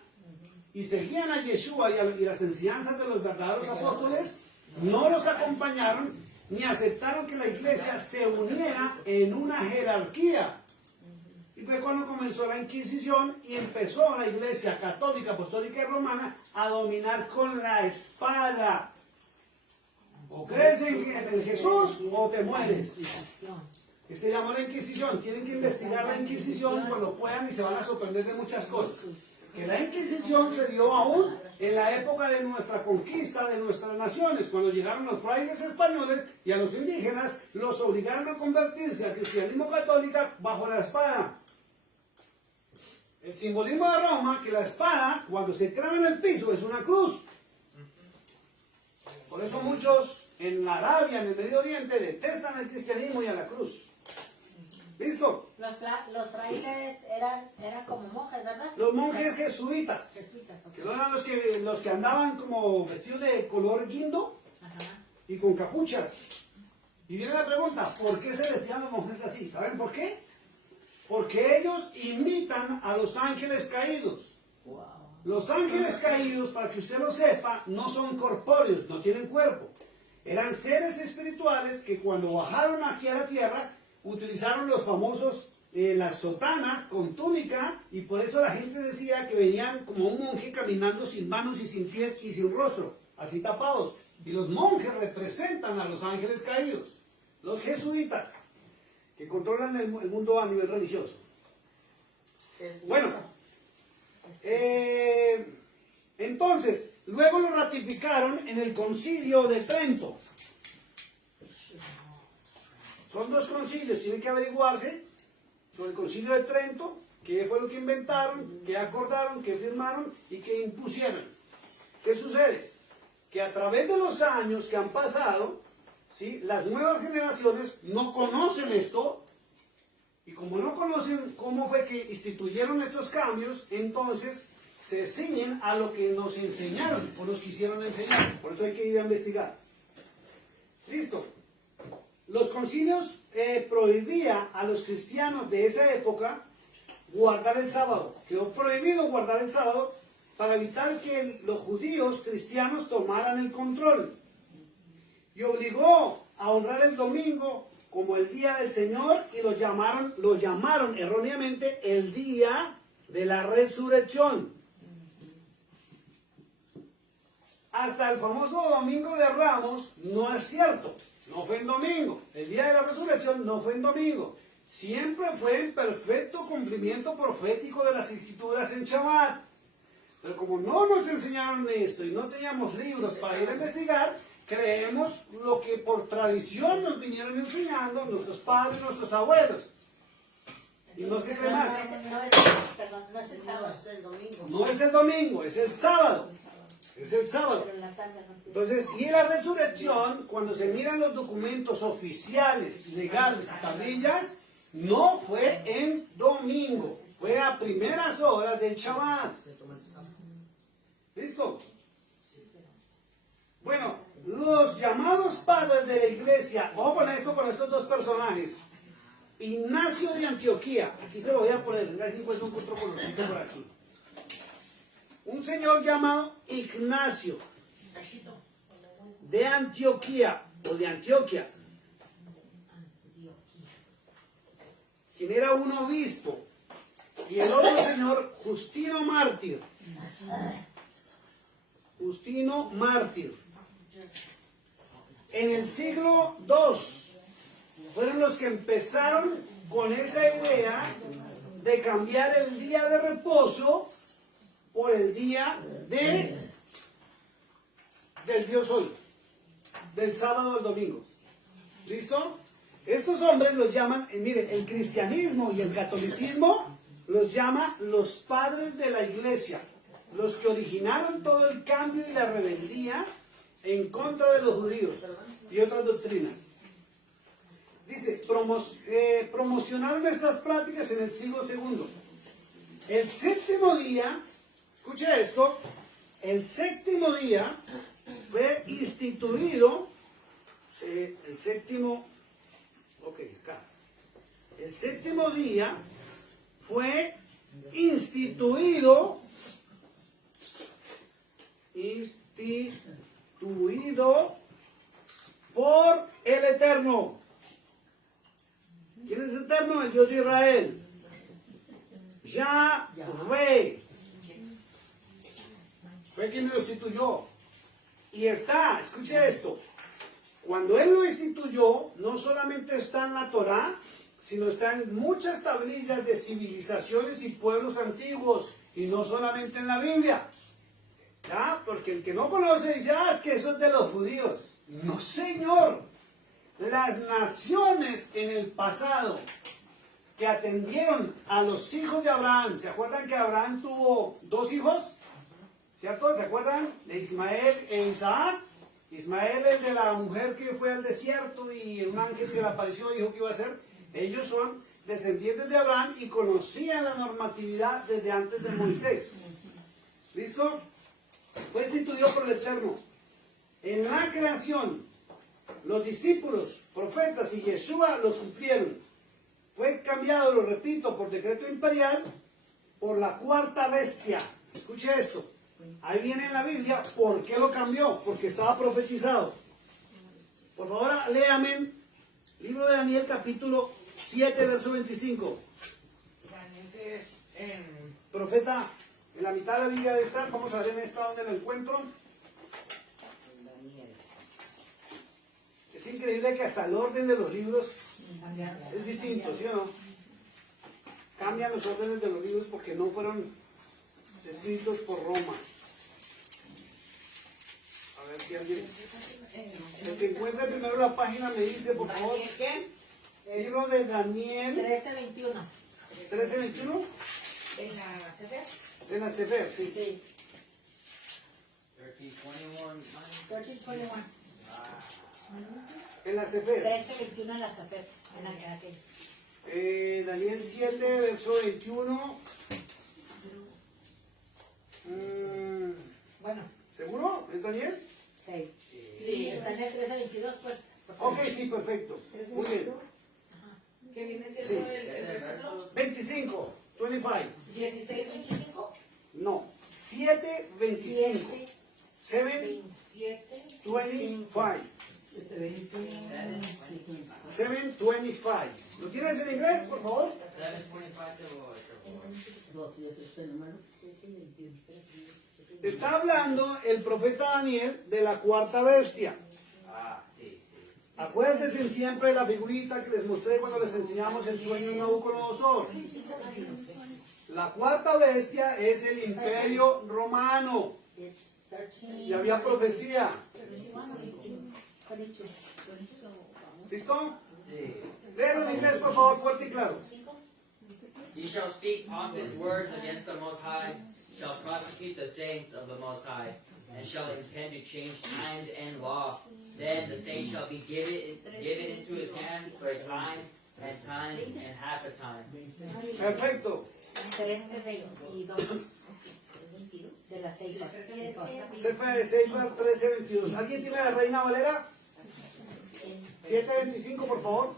y seguían a Yeshua y las enseñanzas de los verdaderos apóstoles, no los acompañaron ni aceptaron que la iglesia se uniera en una jerarquía. Y fue cuando comenzó la Inquisición y empezó la iglesia católica, apostólica y romana a dominar con la espada. O crees en Jesús o te mueres. Que se llamó la Inquisición. Tienen que investigar la Inquisición cuando puedan y se van a sorprender de muchas cosas. Que la Inquisición se dio aún en la época de nuestra conquista de nuestras naciones, cuando llegaron los frailes españoles y a los indígenas los obligaron a convertirse al cristianismo católico bajo la espada. El simbolismo de Roma, que la espada, cuando se clava en el piso, es una cruz. Por eso muchos en la Arabia, en el Medio Oriente, detestan el cristianismo y a la cruz. ¿Listo? Los frailes eran como monjes, ¿verdad? Los monjes jesuitas, Jesuitas, ok. que no eran los que andaban como vestidos de color guindo Ajá. y con capuchas. Y viene la pregunta, ¿por qué se vestían los monjes así? ¿Saben por qué? Porque ellos imitan a los ángeles caídos. Los ángeles caídos, para que usted lo sepa, no son corpóreos, no tienen cuerpo. Eran seres espirituales que cuando bajaron aquí a la tierra, utilizaron los famosos, las sotanas con túnica, y por eso la gente decía que venían como un monje caminando sin manos y sin pies y sin rostro, así tapados. Y los monjes representan a los ángeles caídos, los jesuitas, que controlan el mundo a nivel religioso. Bueno, entonces, luego lo ratificaron en el Concilio de Trento. Son dos concilios, tienen que averiguarse sobre el Concilio de Trento, qué fue lo que inventaron, qué acordaron, qué firmaron y qué impusieron. ¿Qué sucede? Que a través de los años que han pasado, ¿sí?, las nuevas generaciones no conocen esto, y como no conocen cómo fue que instituyeron estos cambios, entonces se ciñen a lo que nos enseñaron o nos quisieron enseñar. Por eso hay que ir a investigar. Listo. Los concilios prohibían a los cristianos de esa época guardar el sábado. Quedó prohibido guardar el sábado para evitar que los judíos cristianos tomaran el control. Y obligó a honrar el domingo como el día del Señor y lo llamaron erróneamente el día de la resurrección. Hasta el famoso Domingo de Ramos no es cierto. No fue en domingo. El día de la resurrección no fue en domingo. Siempre fue en perfecto cumplimiento profético de las escrituras en Shabbat. Pero como no nos enseñaron esto y no teníamos libros para ir a investigar, creemos lo que por tradición nos vinieron enseñando nuestros padres, nuestros abuelos. Y no se cree más. No es el sábado. Es el domingo. No es el domingo, es el sábado. Es el sábado. Pero en la tarde no. Entonces, y la resurrección, cuando se miran los documentos oficiales, legales y tablillas, no fue en domingo, fue a primeras horas del Shabbat. ¿Listo? Bueno, los llamados padres de la iglesia, ojo con esto, con estos dos personajes. Ignacio de Antioquía, aquí se lo voy a poner, a ver si encuentro un colorcito por aquí. Un señor llamado Ignacio de Antioquía, o de Antioquia, quien era un obispo, y el otro señor, Justino Mártir. Justino Mártir. En el siglo II fueron los que empezaron con esa idea de cambiar el día de reposo por el día del Dios Sol, del sábado al domingo. ¿Listo? Estos hombres los llaman, miren, el cristianismo y el catolicismo los llama los padres de la iglesia, los que originaron todo el cambio y la rebeldía en contra de los judíos y otras doctrinas. Dice, promocionaron estas prácticas en el siglo II. El séptimo día, escucha esto, el séptimo día fue instituido, el séptimo, ok, acá, El séptimo día fue instituido por el Eterno. ¿Quién es el Eterno? El Dios de Israel. Yahvé. Fue quien lo instituyó. Y está, escuche esto, cuando Él lo instituyó, no solamente está en la Torá, sino está en muchas tablillas de civilizaciones y pueblos antiguos, y no solamente en la Biblia. ¿Ya? Porque el que no conoce dice, es que eso es de los judíos. No, señor. Las naciones en el pasado que atendieron a los hijos de Abraham, ¿se acuerdan que Abraham tuvo 2 hijos? ¿Cierto? ¿Se acuerdan? De Ismael e Isaac. Ismael, el de la mujer que fue al desierto y un ángel se le apareció y dijo que iba a hacer. Ellos son descendientes de Abraham y conocían la normatividad desde antes de Moisés. ¿Listo? Fue instituido por el Eterno. En la creación, los discípulos, profetas y Yeshua lo cumplieron. Fue cambiado, lo repito, por decreto imperial, por la cuarta bestia. Escuche esto. Ahí viene en la Biblia por qué lo cambió, porque estaba profetizado. Por favor, léame libro de Daniel capítulo 7, verso 25. Daniel, que es en Profeta, en la mitad de la Biblia de esta, vamos a ver en esta donde lo encuentro. Daniel. Es increíble que hasta el orden de los libros es distinto, ¿sí o no? Cambian los órdenes de los libros porque no fueron escritos por Roma. A ver si alguien... El que encuentre primero la página me dice, por favor. ¿Daniel qué? Libro de Daniel 13:21. 13:21. en la Sefer. En la Sefer, sí. Sí. 13:21. 13:21. En la Sefer. 13:21 en la Sefer. En aquel. Daniel 7, verso 21. Bueno, ¿Seguro? ¿Es Daniel? sí. Sí. Está en el 13:22, pues. Ok, sí, perfecto. Muy bien. ¿Qué viene siendo Sí. el versículo? 25. 25. 16:25. No. 7, 25. 7, 27. 25. 7:25. ¿Lo tienes en inglés, por favor? 7:25. Está hablando el profeta Daniel de la cuarta bestia. Sí. Acuérdense siempre de la figurita que les mostré cuando les enseñamos el sueño de Nabucodonosor. La cuarta bestia es el imperio romano. Y había profecía. ¿Listo? Sí. Léelo en inglés, por favor, fuerte y claro. He shall speak pompous words against the Most High, shall prosecute the saints of the Most High, and shall intend to change times and law. Then the saints shall be given into his hand for a time, and times, and half a time. Perfecto. 13:22 de la Seifa. Sefer 13:22. ¿Alguien tiene la Reina Valera? 7:25, por favor.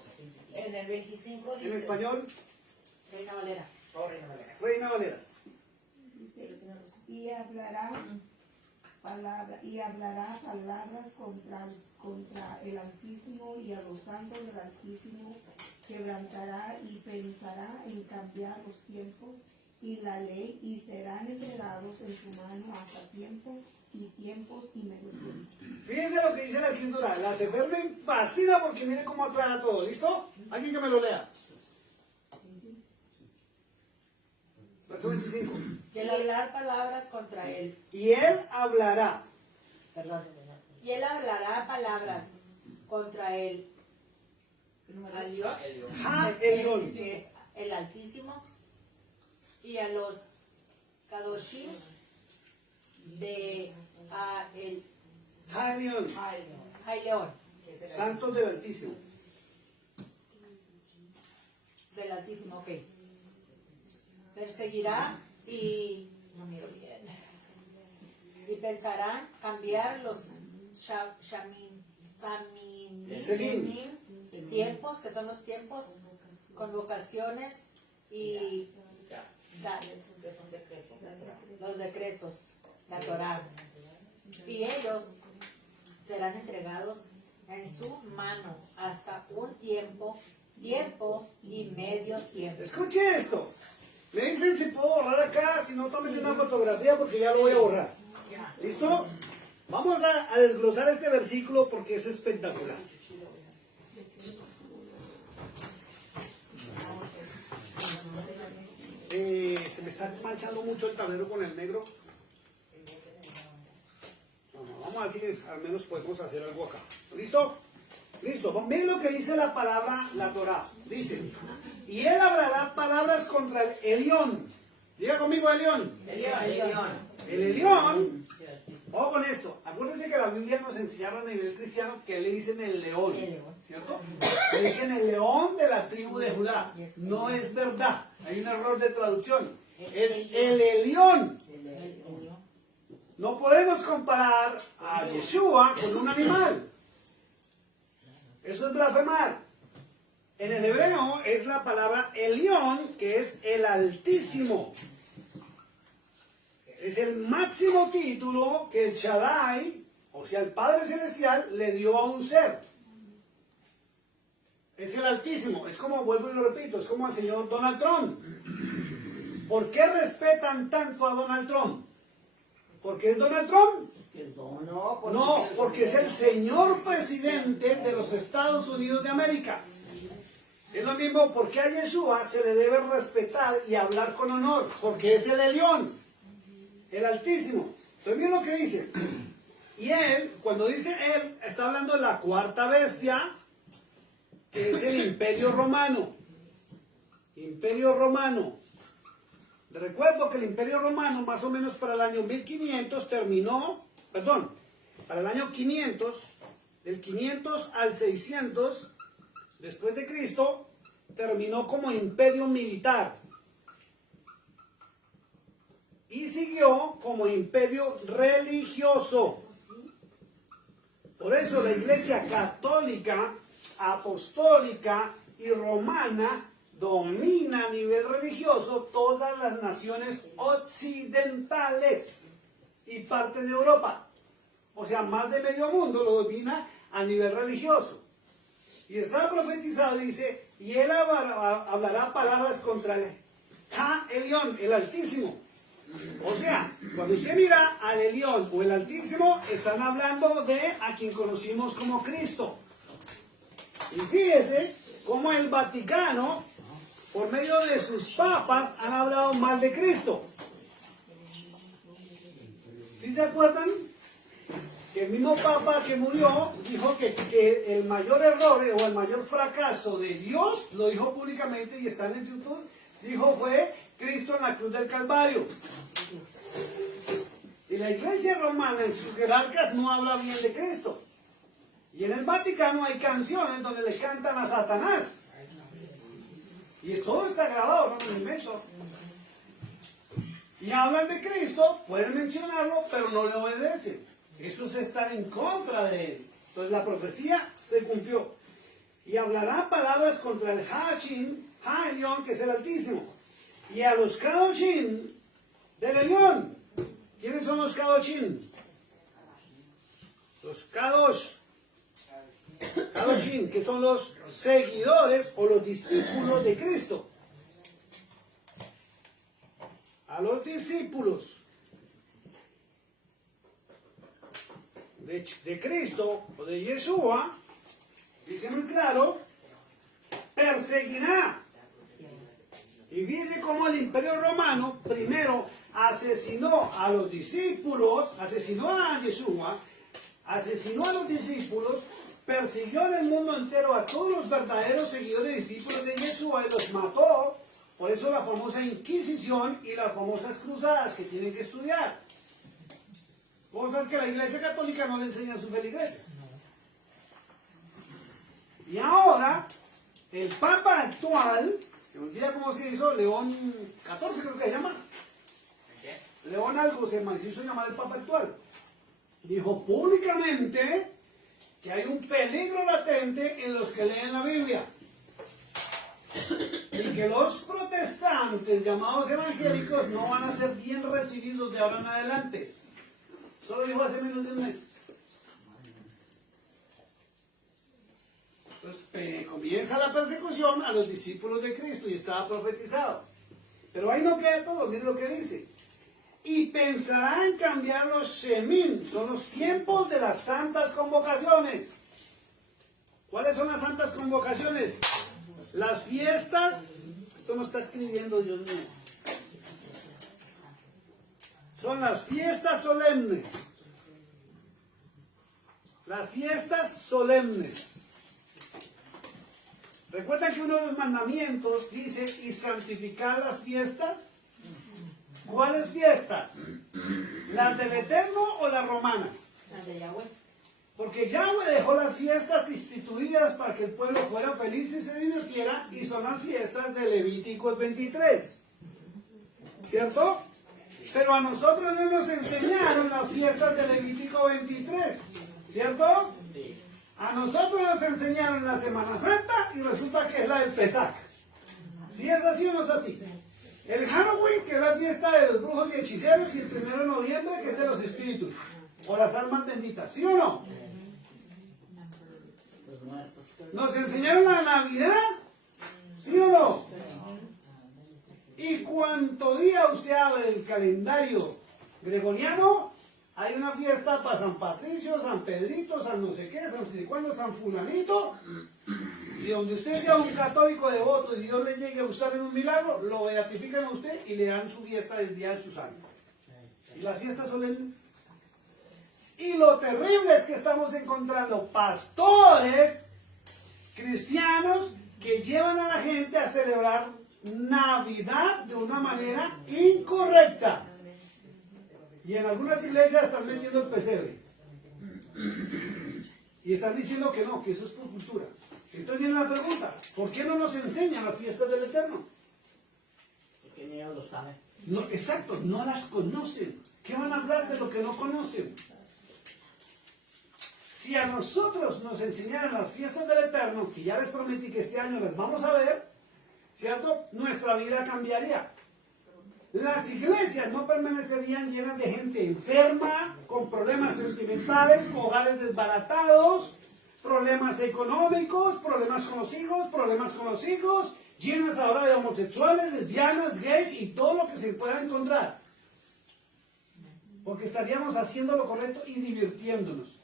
En el 25 En dice. español, Reina Valera. Oh, Reina Valera. Reina Valera. Dice, y hablará palabras contra el Altísimo y a los santos del Altísimo, quebrantará y pensará en cambiar los tiempos y la ley, y serán entregados en su mano hasta tiempos y medio tiempo. Fíjense lo que dice la escritura. La Sefer me fascina porque mire cómo aclara todo. ¿Listo? Alguien que me lo lea. Verso 25. Y el hablar palabras contra él. Y él hablará. Perdón. Y él hablará palabras contra él. Aliot. Ha Elión. Que es el Altísimo. Y a los Kadoshim de el Ha Elión. León. Santos del Altísimo. Del Altísimo, ok. Perseguirá y no miro bien. Y pensarán cambiar los Semín. tiempos, que son los tiempos, convocaciones y Que son decretos. los decretos, la Torá. Y ellos serán entregados en su mano hasta un tiempo y medio tiempo. Escuche esto. Me dicen si puedo borrar acá, si no tomen una fotografía porque ya lo voy a borrar. Ya. ¿Listo? Vamos a desglosar este versículo porque es espectacular. Se me está manchando mucho el tablero con el negro. No, vamos a ver si al menos podemos hacer algo acá. ¿Listo? Listo. Miren lo que dice la palabra, la Torá. Dice, y él hablará palabras contra el Elión. Diga conmigo Elión. El Elión. Ojo con esto. Acuérdense que la Biblia nos enseñaron a nivel cristiano que le dicen el león. ¿Cierto? Le dicen el león de la tribu de Judá. No es verdad. Hay un error de traducción. Es el Elión. No podemos comparar a Yeshua con un animal. Eso es blasfemar. En el hebreo es la palabra Elión, que es el Altísimo. Es el máximo título que el Shaddai, o sea, el Padre Celestial, le dio a un ser. Es el Altísimo. Es como, vuelvo y lo repito, es como el señor Donald Trump. ¿Por qué respetan tanto a Donald Trump? ¿Por qué es Donald Trump? No, porque es el señor presidente de los Estados Unidos de América. Es lo mismo, porque a Yeshua se le debe respetar y hablar con honor, porque es el Elión, el Altísimo. Entonces miren lo que dice. Y él, cuando dice él, está hablando de la cuarta bestia, que es el Imperio Romano. Imperio Romano. Recuerdo que el Imperio Romano, más o menos para el año 1500, para el año 500, del 500 al 600, después de Cristo, terminó como imperio militar. Y siguió como imperio religioso. Por eso la Iglesia católica, apostólica y romana domina a nivel religioso todas las naciones occidentales y parte de Europa. O sea, más de medio mundo lo domina a nivel religioso. Y está profetizado, dice, y él hablará palabras contra el Elión, el Altísimo. O sea, cuando usted mira al Elión o el Altísimo, están hablando de a quien conocimos como Cristo. Y fíjese cómo el Vaticano, por medio de sus papas, han hablado mal de Cristo. ¿Sí se acuerdan? Que el mismo papa que murió dijo que el mayor error o el mayor fracaso de Dios, lo dijo públicamente y está en el YouTube, dijo fue Cristo en la cruz del Calvario. Y la Iglesia romana en sus jerarcas no habla bien de Cristo. Y en el Vaticano hay canciones donde le cantan a Satanás. Y todo está grabado, no me lo invento. Y hablan de Cristo, pueden mencionarlo, pero no le obedecen. Eso es estar en contra de él. Entonces la profecía se cumplió. Y hablará palabras contra el Ha-Elión, que es el Altísimo. Y a los Kadoshim del Elión. ¿Quiénes son los Kadoshim? Los Kadoshim, que son los seguidores o los discípulos de Cristo. A los discípulos de Cristo o de Yeshua, dice muy claro, perseguirá. Y dice cómo el Imperio Romano primero asesinó a los discípulos, asesinó a Yeshua, asesinó a los discípulos, persiguió en el mundo entero a todos los verdaderos seguidores y discípulos de Yeshua y los mató. Por eso la famosa Inquisición y las famosas cruzadas que tienen que estudiar. Cosas que la Iglesia Católica no le enseña a sus feligreses. Y ahora, el Papa actual, que no sé cómo se hizo, León XIV creo que se llama. León algo se hizo llamar el Papa actual. Dijo públicamente que hay un peligro latente en los que leen la Biblia. que los protestantes llamados evangélicos no van a ser bien recibidos de ahora en adelante. Solo dijo hace menos de un mes. Entonces comienza la persecución a los discípulos de Cristo y estaba profetizado. Pero ahí no queda todo, miren lo que dice. Y pensará en cambiar los Shemin, son los tiempos de las santas convocaciones. ¿Cuáles son las santas convocaciones? Las fiestas, esto no está escribiendo, Dios mío. Son las fiestas solemnes. Las fiestas solemnes. ¿Recuerdan que uno de los mandamientos dice, y santificar las fiestas? ¿Cuáles fiestas? ¿Las del Eterno o las romanas? Las de Yahweh. Porque Yahweh dejó las fiestas instituidas para que el pueblo fuera feliz y se divirtiera, y son las fiestas de Levíticos 23. ¿Cierto? Pero a nosotros no nos enseñaron las fiestas de Levítico 23. ¿Cierto? A nosotros nos enseñaron la Semana Santa y resulta que es la del Pesach. ¿Sí es así o no es así? El Halloween, que es la fiesta de los brujos y hechiceros, y el 1 de noviembre, que es de los espíritus, o las almas benditas, ¿sí o no? ¿Nos enseñaron la Navidad? ¿Sí o no? Y cuánto día usted habla del calendario gregoriano, hay una fiesta para San Patricio, San Pedrito, San no sé qué, San Cicuando, San Fulanito, y donde usted sea un católico devoto y Dios le llegue a usar en un milagro, lo beatifican a usted y le dan su fiesta del día de su santo. ¿Y las fiestas solemnes? Y lo terrible es que estamos encontrando pastores cristianos que llevan a la gente a celebrar Navidad de una manera incorrecta. Y en algunas iglesias están metiendo el pesebre. Y están diciendo que no, que eso es por cultura. Entonces viene la pregunta, ¿por qué no nos enseñan las fiestas del Eterno? Porque ni ellos lo saben. No, exacto, no las conocen. ¿Qué van a hablar de lo que no conocen? Si a nosotros nos enseñaran las fiestas del Eterno, que ya les prometí que este año las vamos a ver, ¿cierto? Nuestra vida cambiaría. Las iglesias no permanecerían llenas de gente enferma, con problemas sentimentales, hogares desbaratados, problemas económicos, problemas con los hijos, llenas ahora de homosexuales, lesbianas, gays y todo lo que se pueda encontrar. Porque estaríamos haciendo lo correcto y divirtiéndonos.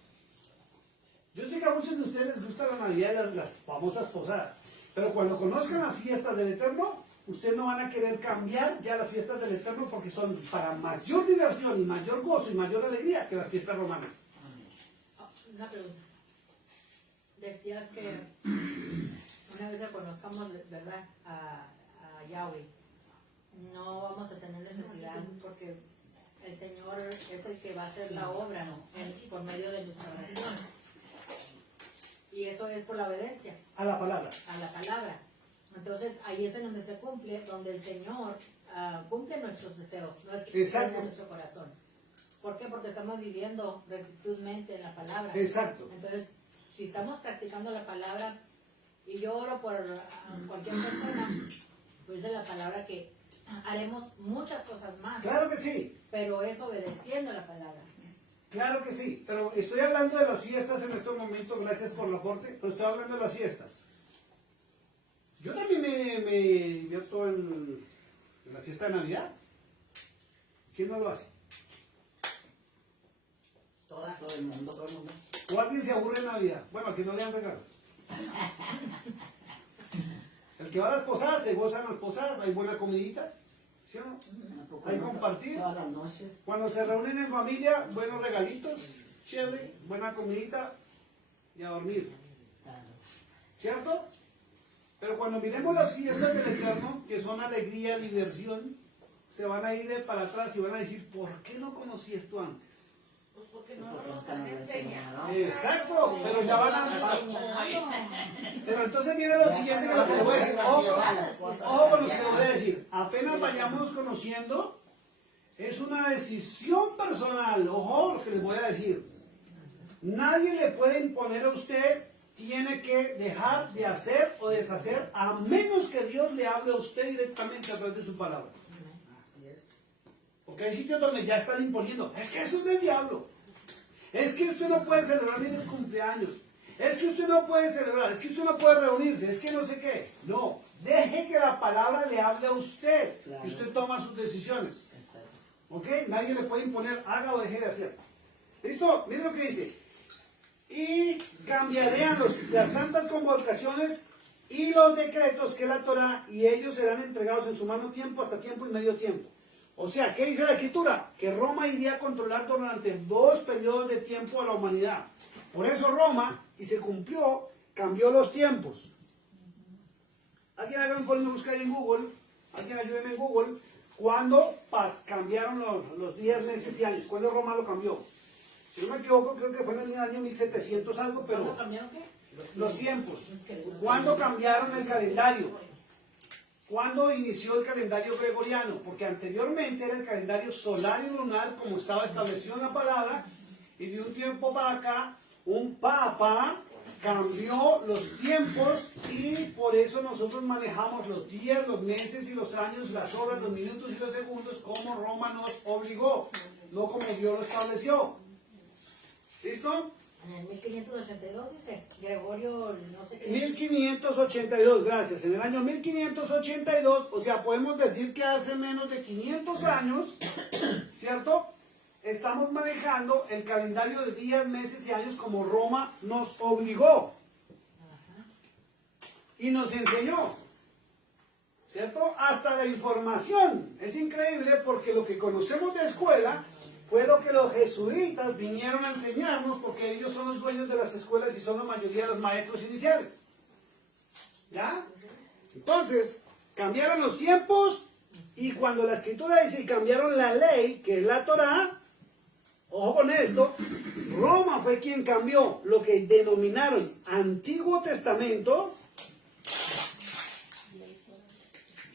Yo sé que a muchos de ustedes les gusta la Navidad y las famosas posadas, pero cuando conozcan las fiestas del Eterno, ustedes no van a querer cambiar ya las fiestas del Eterno porque son para mayor diversión y mayor gozo y mayor alegría que las fiestas romanas. Una pregunta. Decías que una vez que conozcamos, ¿verdad?, a Yahweh, no vamos a tener necesidad porque el Señor es el que va a hacer la obra, ¿no?, por medio de nuestra oración. Y eso es por la obediencia. A la palabra. A la palabra. Entonces ahí es en donde se cumple, donde el Señor cumple nuestros deseos, Exacto. en nuestro corazón. ¿Por qué? Porque estamos viviendo rectitudmente en la palabra. Exacto. Entonces, si estamos practicando la palabra, y yo oro por cualquier persona, pues dice la palabra que haremos muchas cosas más. Claro que sí. Pero es obedeciendo la palabra. Claro que sí, pero estoy hablando de las fiestas en estos momentos, gracias por el aporte, pero estoy hablando de las fiestas. Yo también me divierto en la fiesta de Navidad. ¿Quién no lo hace? Todo el mundo. ¿O alguien se aburre en Navidad? Bueno, a que no le han regalo. El que va a las posadas, se gozan las posadas, hay buena comidita, ¿sí o no? Hay compartir. Todas las noches. Cuando se reúnen en familia, buenos regalitos, chévere, buena comidita y a dormir. ¿Cierto? Pero cuando miremos las fiestas del Eterno, que son alegría, diversión, se van a ir de para atrás y van a decir, ¿por qué no conocí esto antes? Pues porque no nos han enseñado. Exacto, pero ya van a... Pero entonces viene lo siguiente que lo que le voy a decir. Ojo con lo que le voy a decir. Apenas vayamos conociendo, es una decisión personal. Ojo lo que les voy a decir. Nadie le puede imponer a usted tiene que dejar de hacer o deshacer a menos que Dios le hable a usted directamente a través de su palabra. Así es. Porque hay sitios donde ya están imponiendo, es que eso es del diablo. Es que usted no puede celebrar ni el cumpleaños. Es que usted no puede celebrar, es que usted no puede reunirse, es que no sé qué. No, deje que la palabra le hable a usted y usted toma sus decisiones. ¿Ok? Nadie le puede imponer, haga o deje de hacer. ¿Listo? Miren lo que dice. Y cambiarían las santas convocaciones y los decretos que la Torah, y ellos serán entregados en su mano tiempo, hasta tiempo y medio tiempo. O sea, ¿qué dice la Escritura? Que Roma iría a controlar durante 2 periodos de tiempo a la humanidad. Por eso Roma, y se cumplió, cambió los tiempos. Alguien haga un informe, busca ahí en Google, alguien ayúdeme en Google, ¿cuándo cambiaron los días, meses y años? ¿Cuándo Roma lo cambió? Si no me equivoco, creo que fue en el año 1700 algo, pero ¿Cómo cambiaron qué? los tiempos. ¿Cuándo cambiaron el calendario? ¿Cuándo inició el calendario gregoriano? Porque anteriormente era el calendario solar y lunar, como estaba establecido en la palabra, y de un tiempo para acá, un papa cambió los tiempos y por eso nosotros manejamos los días, los meses y los años, las horas, los minutos y los segundos como Roma nos obligó, no como Dios lo estableció. ¿Listo? En el 1582 dice Gregorio, no sé qué. 1582, gracias. En el año 1582, o sea, podemos decir que hace menos de 500 años, ¿cierto? Estamos manejando el calendario de días, meses y años como Roma nos obligó y nos enseñó, ¿cierto? Hasta la información. Es increíble porque lo que conocemos de escuela fue lo que los jesuitas vinieron a enseñarnos, porque ellos son los dueños de las escuelas y son la mayoría de los maestros iniciales. ¿Ya? Entonces, cambiaron los tiempos y cuando la Escritura dice y cambiaron la ley, que es la Torah, ojo con esto, Roma fue quien cambió lo que denominaron Antiguo Testamento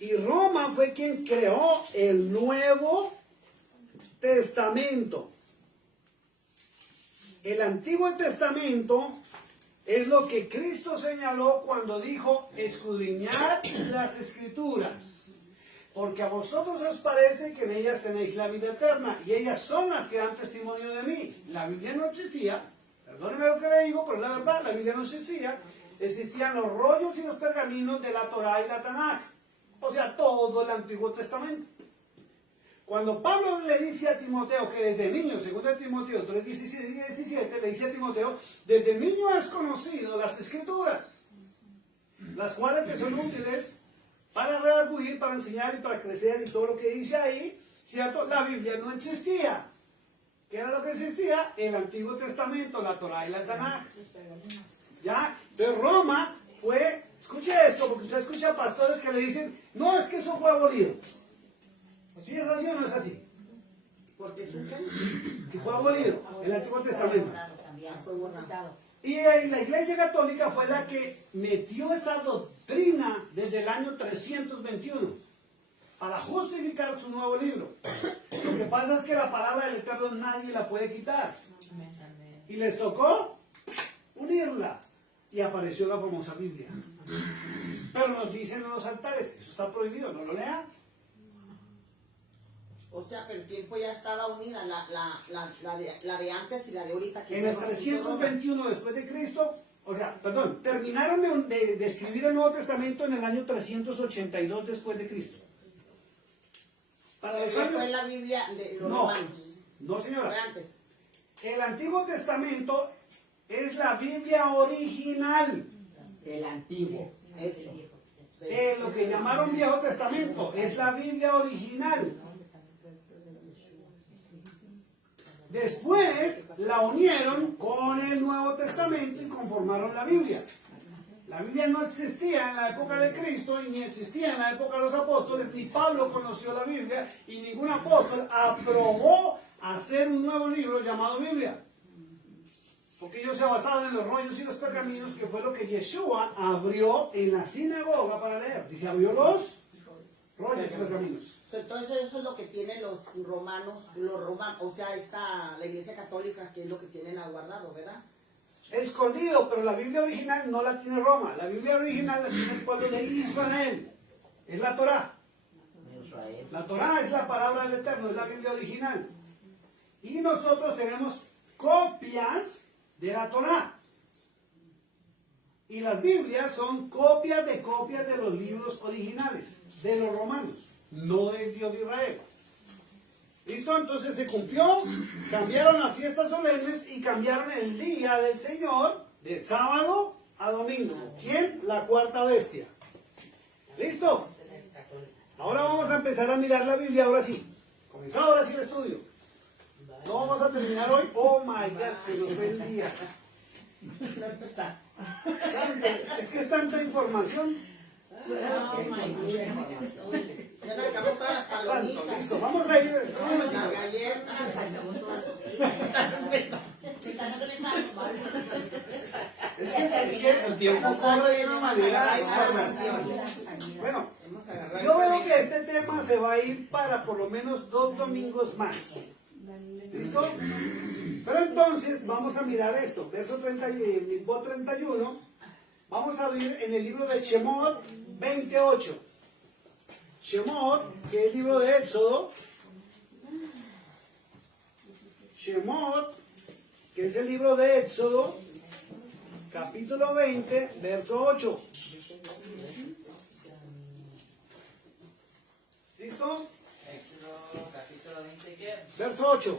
y Roma fue quien creó el Nuevo Testamento. El Antiguo Testamento es lo que Cristo señaló cuando dijo escudriñad las Escrituras, porque a vosotros os parece que en ellas tenéis la vida eterna y ellas son las que dan testimonio de mí. La Biblia no existía, perdóneme lo que le digo, pero la verdad, la Biblia no existía. Existían los rollos y los pergaminos de la Torah y la Tanaj, o sea, todo el Antiguo Testamento. Cuando Pablo le dice a Timoteo que desde niño, 2 Timoteo 3:16 y 17, le dice a Timoteo, desde niño has conocido las Escrituras, las cuales te son útiles para redarguir, para enseñar y para crecer y todo lo que dice ahí, ¿cierto? La Biblia no existía. ¿Qué era lo que existía? El Antiguo Testamento, la Torah y la Tanaj. ¿Ya? Entonces Roma fue, escuche esto, porque usted escucha pastores que le dicen, no, es que eso fue abolido. ¿Sí es así o no es así? Porque es un Que fue abolido el Antiguo Testamento. fue borrado. Y la Iglesia Católica fue la que metió esa doctrina desde el año 321 para justificar su nuevo libro. Lo que pasa es que la palabra del Eterno nadie la puede quitar. Y les tocó unirla. Y apareció la famosa Biblia. Pero nos dicen en los altares, eso está prohibido, no lo lean. O sea, pero el tiempo ya estaba unida, la de antes y la de ahorita. Que En el 321 después de Cristo, o sea, perdón, terminaron de escribir el Nuevo Testamento en el año 382 después de Cristo. Para los Esa años... fue la Biblia de los No, romanos. no señora. Fue antes. El Antiguo Testamento es la Biblia original. El antiguo. Eso. Sí. Lo que llamaron Viejo Testamento es la Biblia original. Después la unieron con el Nuevo Testamento y conformaron la Biblia. La Biblia no existía en la época de Cristo y ni existía en la época de los apóstoles, ni Pablo conoció la Biblia y ningún apóstol aprobó hacer un nuevo libro llamado Biblia. Porque ellos se basaban en los rollos y los pergaminos, que fue lo que Yeshua abrió en la sinagoga para leer. Dice, abrió los rollos y pergaminos. Entonces eso es lo que tienen los romanos, o sea, la Iglesia Católica, que es lo que tienen aguardado, ¿verdad? escondido, pero la Biblia original no la tiene Roma. La Biblia original la tiene el pueblo de Israel. Es la Torá. La Torá es la palabra del Eterno, es la Biblia original. Y nosotros tenemos copias de la Torá. Y las Biblias son copias de los libros originales, de los romanos, no del Dios de Israel. ¿Listo? Entonces se cumplió, cambiaron las fiestas solemnes y cambiaron el día del Señor de sábado a domingo. ¿Quién? La cuarta bestia. ¿Listo? Ahora vamos a empezar a mirar la Biblia, ahora sí. Comenzó ahora sí el estudio. No vamos a terminar hoy. Oh my God, se nos fue el día. Es que es tanta información. Ya no acabamos todas las Santo, palomitas. listo. Vamos a ir. Las galletas. Es que el tiempo corre de una manera de información. Bueno, yo veo que este tema se va a ir para por lo menos 2 domingos más. ¿Listo? Pero entonces vamos a mirar esto. Verso 30, Misbot 31. Vamos a abrir en el libro de Shemot 28. Shemot, que es el libro de Éxodo. Shemot, que es el libro de Éxodo, capítulo 20, verso 8. ¿Listo? Éxodo capítulo 20, ¿qué? Verso 8.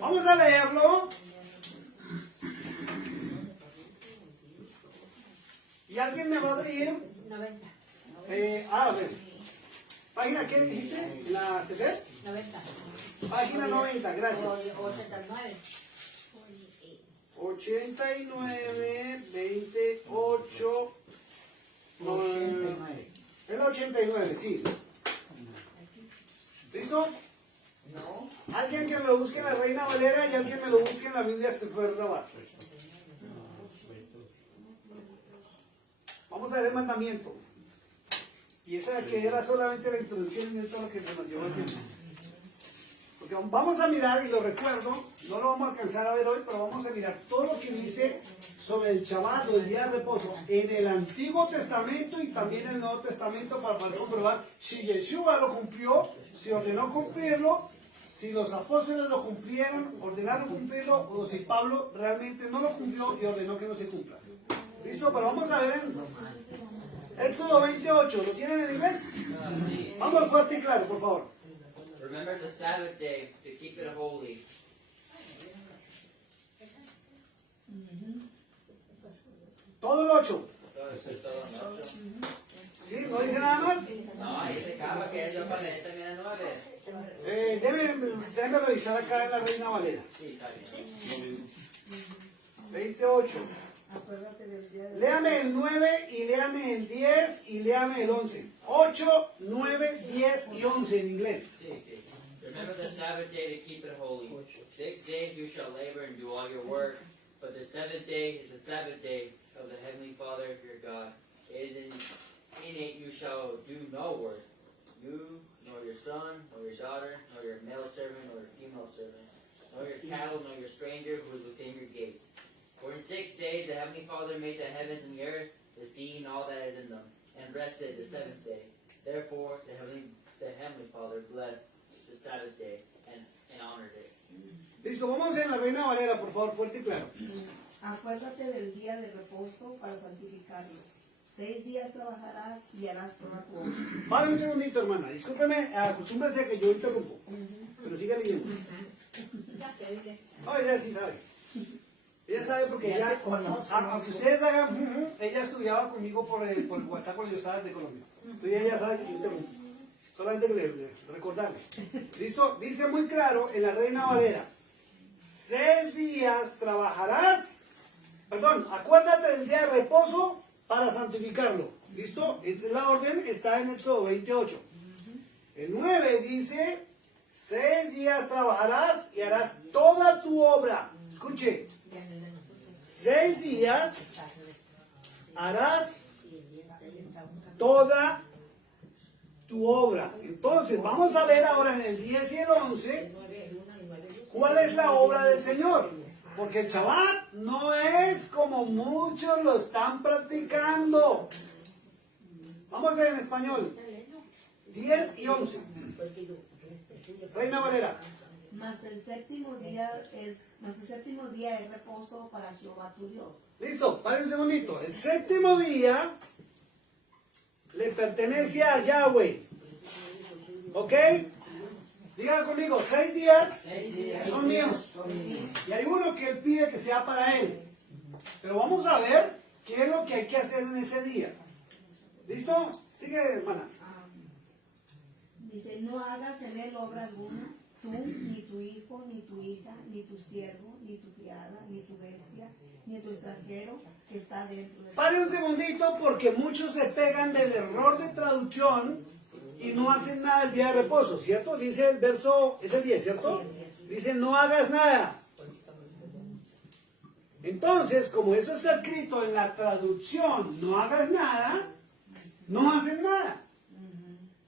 Vamos a leerlo. Y alguien me va a abrir. 90. A ver. ¿Página qué dijiste? ¿La CC? 90. Página 90, gracias. O 89. 89, 28. Es la 89, sí. ¿Listo? No. Alguien que me lo busque en la Reina Valera y alguien me lo busque en la Biblia Sefer Dabar. Vamos a ver el mandamiento. Y esa que era solamente la introducción y esto es lo que se nos llevó el tiempo. Porque vamos a mirar, y lo recuerdo, no lo vamos a alcanzar a ver hoy, pero vamos a mirar todo lo que dice sobre el Shabbat o el día de reposo en el Antiguo Testamento y también en el Nuevo Testamento para poder comprobar si Yeshua lo cumplió, si ordenó cumplirlo, si los apóstoles lo cumplieron, ordenaron cumplirlo, o si Pablo realmente no lo cumplió y ordenó que no se cumpla. ¿Listo? Pero vamos a ver en Éxodo 28. ¿Lo tienen en inglés? Sí. Vamos fuerte y claro, por favor. Remember the Sabbath day to keep it holy. Todo el 8. Todo eso es todo, ¿no? ¿Sí? ¿No dice nada más? No, ahí se acaba que yo para leer también el 9. Déjenme revisar acá en la Reina Valera. Sí, está bien. 28. Acuérdate del día de Léame el 9 y léame el 10 y léame el 11. 8, 9, 10 y 11 en inglés. Sí, sí. Remember the Sabbath day to keep it holy. 6 days you shall labor and do all your work, but the seventh day is the Sabbath day of the Heavenly Father your God. It is in it you shall do no work, you, nor your son, nor your daughter, nor your male servant, nor your female servant, nor your cattle, nor your stranger who is within your gates. For in 6 days the Heavenly Father made the heavens and the earth, the sea and all that is in them, and rested the seventh day. Therefore the Heavenly Father blessed the Sabbath day and honored it. Listo, vamos en la Reina Valera, por favor, fuerte y claro. Acuérdate del día de reposo para santificarlo. 6 días trabajarás y harás toda tu obra. Para un segundito, hermana. Discúlpeme, acostúmbrese a que yo interrumpo. Pero siga leyendo. Ya sé, dice. No, ella sí sabe. Ella sabe porque Ya ella, te conoce, aunque ustedes hagan, ella estudiaba conmigo por el WhatsApp cuando yo estaba desde Colombia. Entonces ella sabe que yo interrumpo. Solamente que le recordarle. ¿Listo? Dice muy claro en la Reina Valera. 6 días trabajarás. Perdón, acuérdate del día de reposo para santificarlo. ¿Listo? La orden está en Éxodo 28. El 9 dice, 6 días trabajarás y harás toda tu obra. Escuche, 6 días harás toda tu obra. Entonces, vamos a ver ahora en el 10 y el 11, ¿cuál es la obra del Señor? Porque el Shabbat no es como muchos lo están practicando. Vamos a ver en español. 10 y 11. Reina Valera. Mas el séptimo día es reposo para Jehová tu Dios. Listo, paren un segundito. El séptimo día le pertenece a Yahweh. ¿Ok? Digan conmigo, 6 días son míos. Y hay uno que él pide que sea para él. Pero vamos a ver qué es lo que hay que hacer en ese día. ¿Listo? Sigue, hermana. Dice, no hagas en él obra alguna, tú, ni tu hijo, ni tu hija, ni tu siervo, ni tu criada, ni tu bestia, ni tu extranjero que está dentro de ti. Pare un segundito porque muchos se pegan del error de traducción y no hacen nada el día de reposo, ¿cierto? Dice el verso, es el 10, ¿cierto? Sí, el 10. Dice, no hagas nada. Entonces, como eso está escrito en la traducción, no hagas nada, no hacen nada.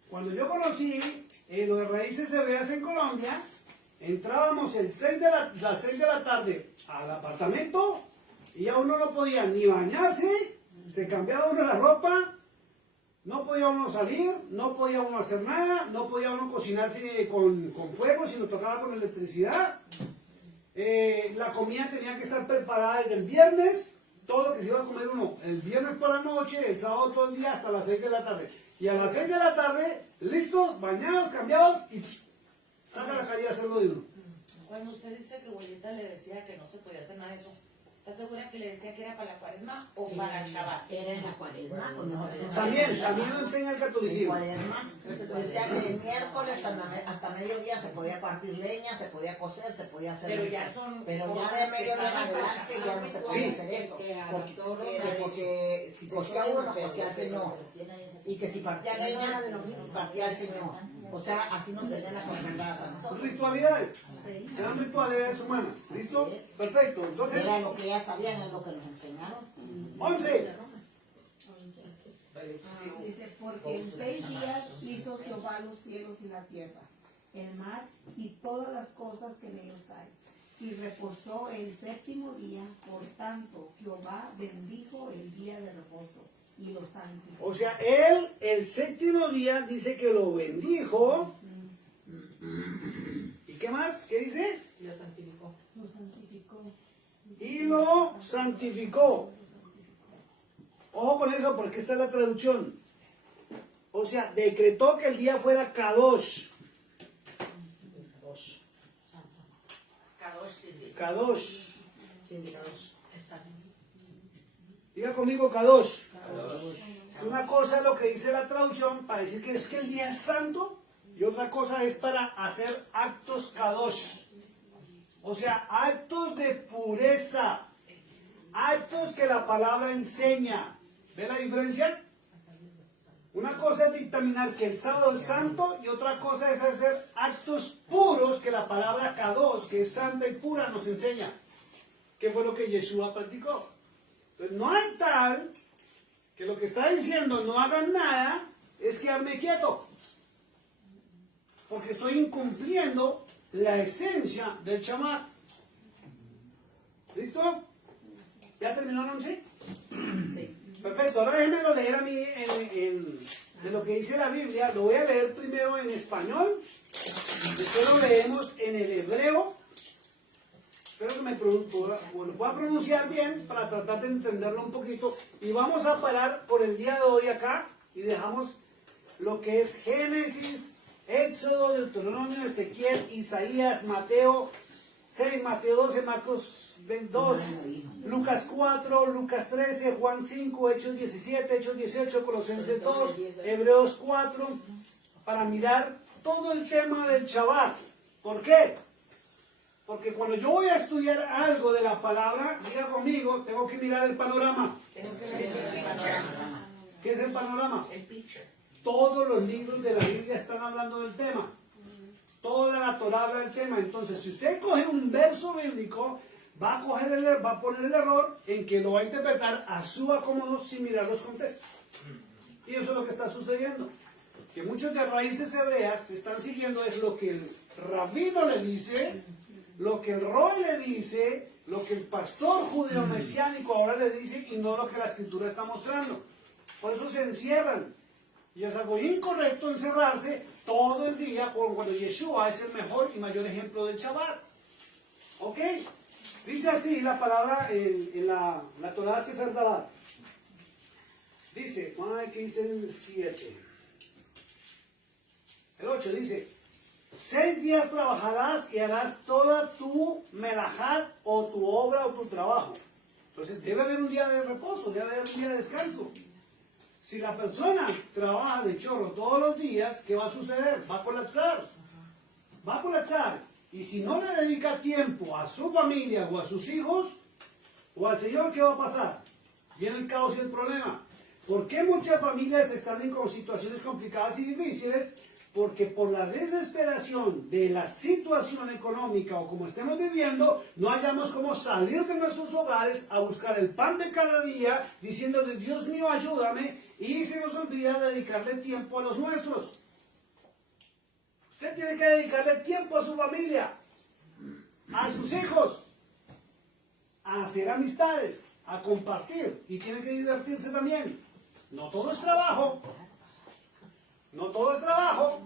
Cuando yo conocí lo de raíces hebreas en Colombia, entrábamos las 6 de la tarde al apartamento y ya uno no podía ni bañarse, se cambiaba uno la ropa, no podía uno salir, no podía uno hacer nada, no podía uno cocinarse con fuego, sino tocaba con electricidad. La comida tenía que estar preparada desde el viernes, todo lo que se iba a comer uno, el viernes por la noche, el sábado todo el día hasta las 6 de la tarde. Y a las 6 de la tarde, listos, bañados, cambiados y saca la calle a hacerlo de uno. Cuando usted dice que abuelita le decía que no se podía hacer nada de eso, ¿está segura que le decía que era para la cuaresma o para el Shabbat? Era en la cuaresma, pues nosotros También lo enseña el en catolicismo. cuaresma. Decía que el miércoles hasta mediodía se podía partir leña, se podía coser, se podía hacer. Pero ya son Pero ya cosas de que mediodía en estaban adelante para ya no se podía Sí. hacer eso. Que Porque si cosía uno, cosía el Señor. Y que si partía leña, partía el Señor. O sea, así nos tenían acostumbradas a nosotros. Ritualidades, Sí. eran ritualidades humanas. ¿Listo? Perfecto. Entonces, Era lo que ya sabían, es lo que nos enseñaron. 11. Dice, porque en 6 días hizo Jehová los cielos y la tierra, el mar y todas las cosas que en ellos hay. Y reposó el séptimo día, por tanto Jehová bendijo el día de reposo y lo santificó. O sea, él el séptimo día dice que lo bendijo. ¿Y qué más? ¿Qué dice? lo santificó. Lo santificó. Y lo santificó. Ojo con eso porque esta es la traducción. O sea, decretó que el día fuera Kadosh. Kadosh Sirvi. Kadosh. Exacto. Diga conmigo Kadosh. Es una cosa lo que dice la traducción para decir que es que el día es santo y otra cosa es para hacer actos Kadosh. O sea, actos de pureza. Actos que la palabra enseña. ¿Ve la diferencia? Una cosa es dictaminar que el sábado es santo y otra cosa es hacer actos puros que la palabra Kadosh, que es santa y pura, nos enseña. ¿Qué fue lo que Yeshua practicó? Entonces, no hay tal que lo que está diciendo no hagan nada es quedarme quieto. Porque estoy incumpliendo la esencia del Shabbat. ¿Listo? ¿Ya terminó el 11? Sí. Perfecto, ahora déjenmelo leer a mí de lo que dice la Biblia. Lo voy a leer primero en español, después lo leemos en el hebreo. Espero que lo pueda pronunciar bien para tratar de entenderlo un poquito. Y vamos a parar por el día de hoy acá y dejamos lo que es Génesis, Éxodo, Deuteronomio, Ezequiel, Isaías, Mateo 6, Mateo 12, Marcos 2, Lucas 4, Lucas 13, Juan 5, Hechos 17, Hechos 18, Colosenses 2, Hebreos 4, para mirar todo el tema del Shabbat. ¿Por qué? Porque cuando yo voy a estudiar algo de la palabra, diga conmigo, tengo que mirar el panorama. ¿Qué es el panorama? El picture. Todos los libros de la Biblia están hablando del tema. Toda la Torah habla del tema. Entonces, si usted coge un verso bíblico, va a poner el error en que lo va a interpretar a su acomodo sin mirar los contextos. Y eso es lo que está sucediendo. Que muchos de raíces hebreas están siguiendo es lo que el rabino le dice, lo que el Roy le dice, lo que el pastor judío mesiánico ahora le dice y no lo que la escritura está mostrando. Por eso se encierran. Y es algo incorrecto encerrarse todo el día cuando Yeshua es el mejor y mayor ejemplo del Shabbat. ¿Ok? Dice así la palabra en la Torah Sefer Dabar. Dice, ¿qué dice el 7? El 8 dice, 6 días trabajarás y harás toda tu melajat o tu obra o tu trabajo. Entonces debe haber un día de reposo, debe haber un día de descanso. Si la persona trabaja de chorro todos los días, ¿qué va a suceder? Va a colapsar. Va a colapsar. Y si no le dedica tiempo a su familia o a sus hijos o al Señor, ¿qué va a pasar? Viene el caos y el problema. ¿Por qué muchas familias están en situaciones complicadas y difíciles? Porque por la desesperación de la situación económica o como estemos viviendo, no hayamos cómo salir de nuestros hogares a buscar el pan de cada día, diciéndole, Dios mío, ayúdame, y se nos olvida dedicarle tiempo a los nuestros. Usted tiene que dedicarle tiempo a su familia, a sus hijos, a hacer amistades, a compartir, y tiene que divertirse también. No todo es trabajo. No todo es trabajo,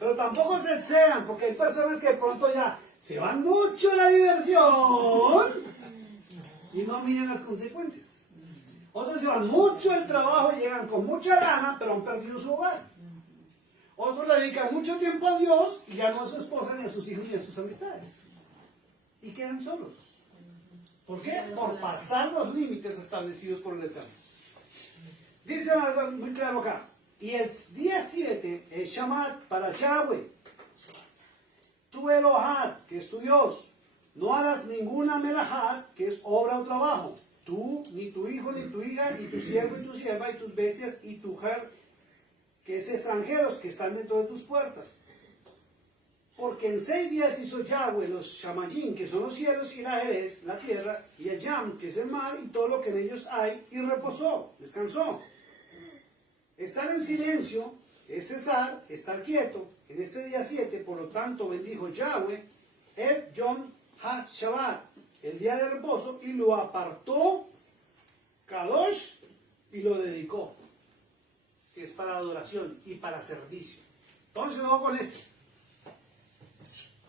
pero tampoco se excedan, porque hay personas que de pronto ya se van mucho a la diversión y no miden las consecuencias. Otros se van mucho al trabajo y llegan con mucha gana, pero han perdido su hogar. Otros le dedican mucho tiempo a Dios y ya no a su esposa, ni a sus hijos, ni a sus amistades. Y quedan solos. ¿Por qué? Por pasar los límites establecidos por el Eterno. Dice algo muy claro acá. Y el día 7 es Shabbat para Yahweh. Tu Elohad, que es tu Dios. No harás ninguna melajat, que es obra o trabajo. Tú, ni tu hijo, ni tu hija, ni tu siervo y tu sierva, y tus bestias, y tu mujer, que es extranjeros, que están dentro de tus puertas. Porque en 6 días hizo Yahweh los Shamayim, que son los cielos, y la Jerez, la tierra, y el Yam, que es el mar, y todo lo que en ellos hay, y reposó, descansó. Estar en silencio es cesar, estar quieto. En este día 7, por lo tanto, bendijo Yahweh el Yom HaShabbat, el día de reposo, y lo apartó Kadosh y lo dedicó, que es para adoración y para servicio. Entonces, vamos con esto.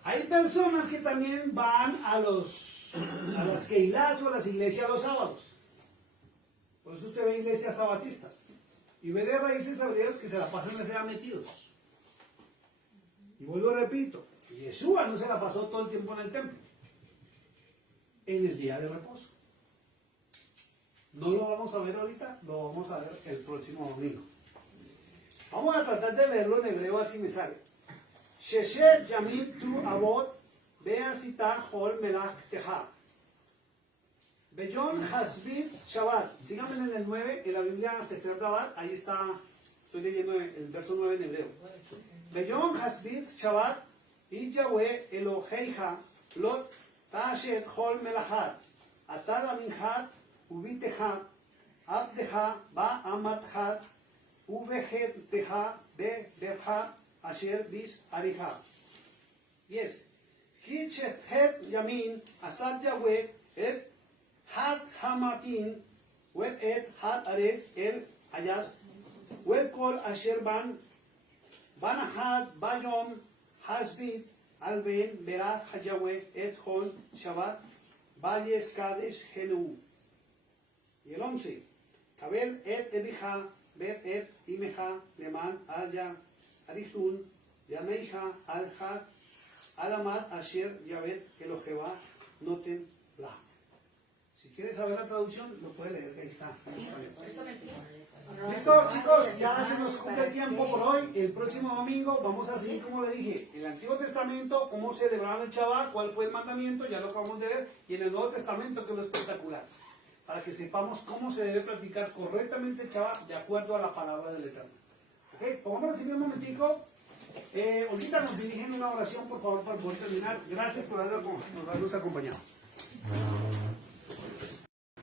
Hay personas que también van a las Keilas o a las iglesias los sábados. Por eso usted ve iglesias sabatistas. Y ve de raíces hebreos que se la pasan a ser metidos. Y vuelvo y repito, Yeshua no se la pasó todo el tiempo en el templo, en el día de reposo. No lo vamos a ver ahorita, lo vamos a ver el próximo domingo. Vamos a tratar de leerlo en hebreo así me sale. Sheshet Yamim Tu Avot Beasita Hol Melach Teha Beyom Hasbit Shabbat. Síganme en el 9, en la Biblia Sefer Dabar, ahí está, estoy leyendo el verso 9 en hebreo. Beyom Hasbit Shabbat, y Yahweh Eloheija, Lot Tashet Hol Melachat, Atar Aminhat, Ubiteha, Abdeha, Ba Amathat, Ubeheteha, Be Berha, Asher Bis Ariha. Yes. Kichet Yamin, Asad Yahweh, Et Hat Hamatin, Wet Et Hat Ares El Ayat, Wet Kol Asher Banahad Bayom Hasbit Alben Berah Hayahweh Et Hol Shabbat Valles Kadesh Helu. Y el 11. Kabel Et Ebija Bet Et Imeja Leman Aya Arihun Yameija Al-Had Alamat Asher Yavet Eloheva Noten La. Si quieres saber la traducción, lo puedes leer, ahí está. Listo, chicos, ya se nos cumple el tiempo por hoy. El próximo domingo vamos a seguir, como le dije, en el Antiguo Testamento, cómo celebraban el Shabbat, cuál fue el mandamiento, ya lo acabamos de ver, y en el Nuevo Testamento, que es lo espectacular, para que sepamos cómo se debe practicar correctamente el Shabbat de acuerdo a la palabra del Eterno. Ok, pongámonos así un momentico. Ahorita nos dirigen una oración, por favor, para poder terminar. Gracias por habernos acompañado.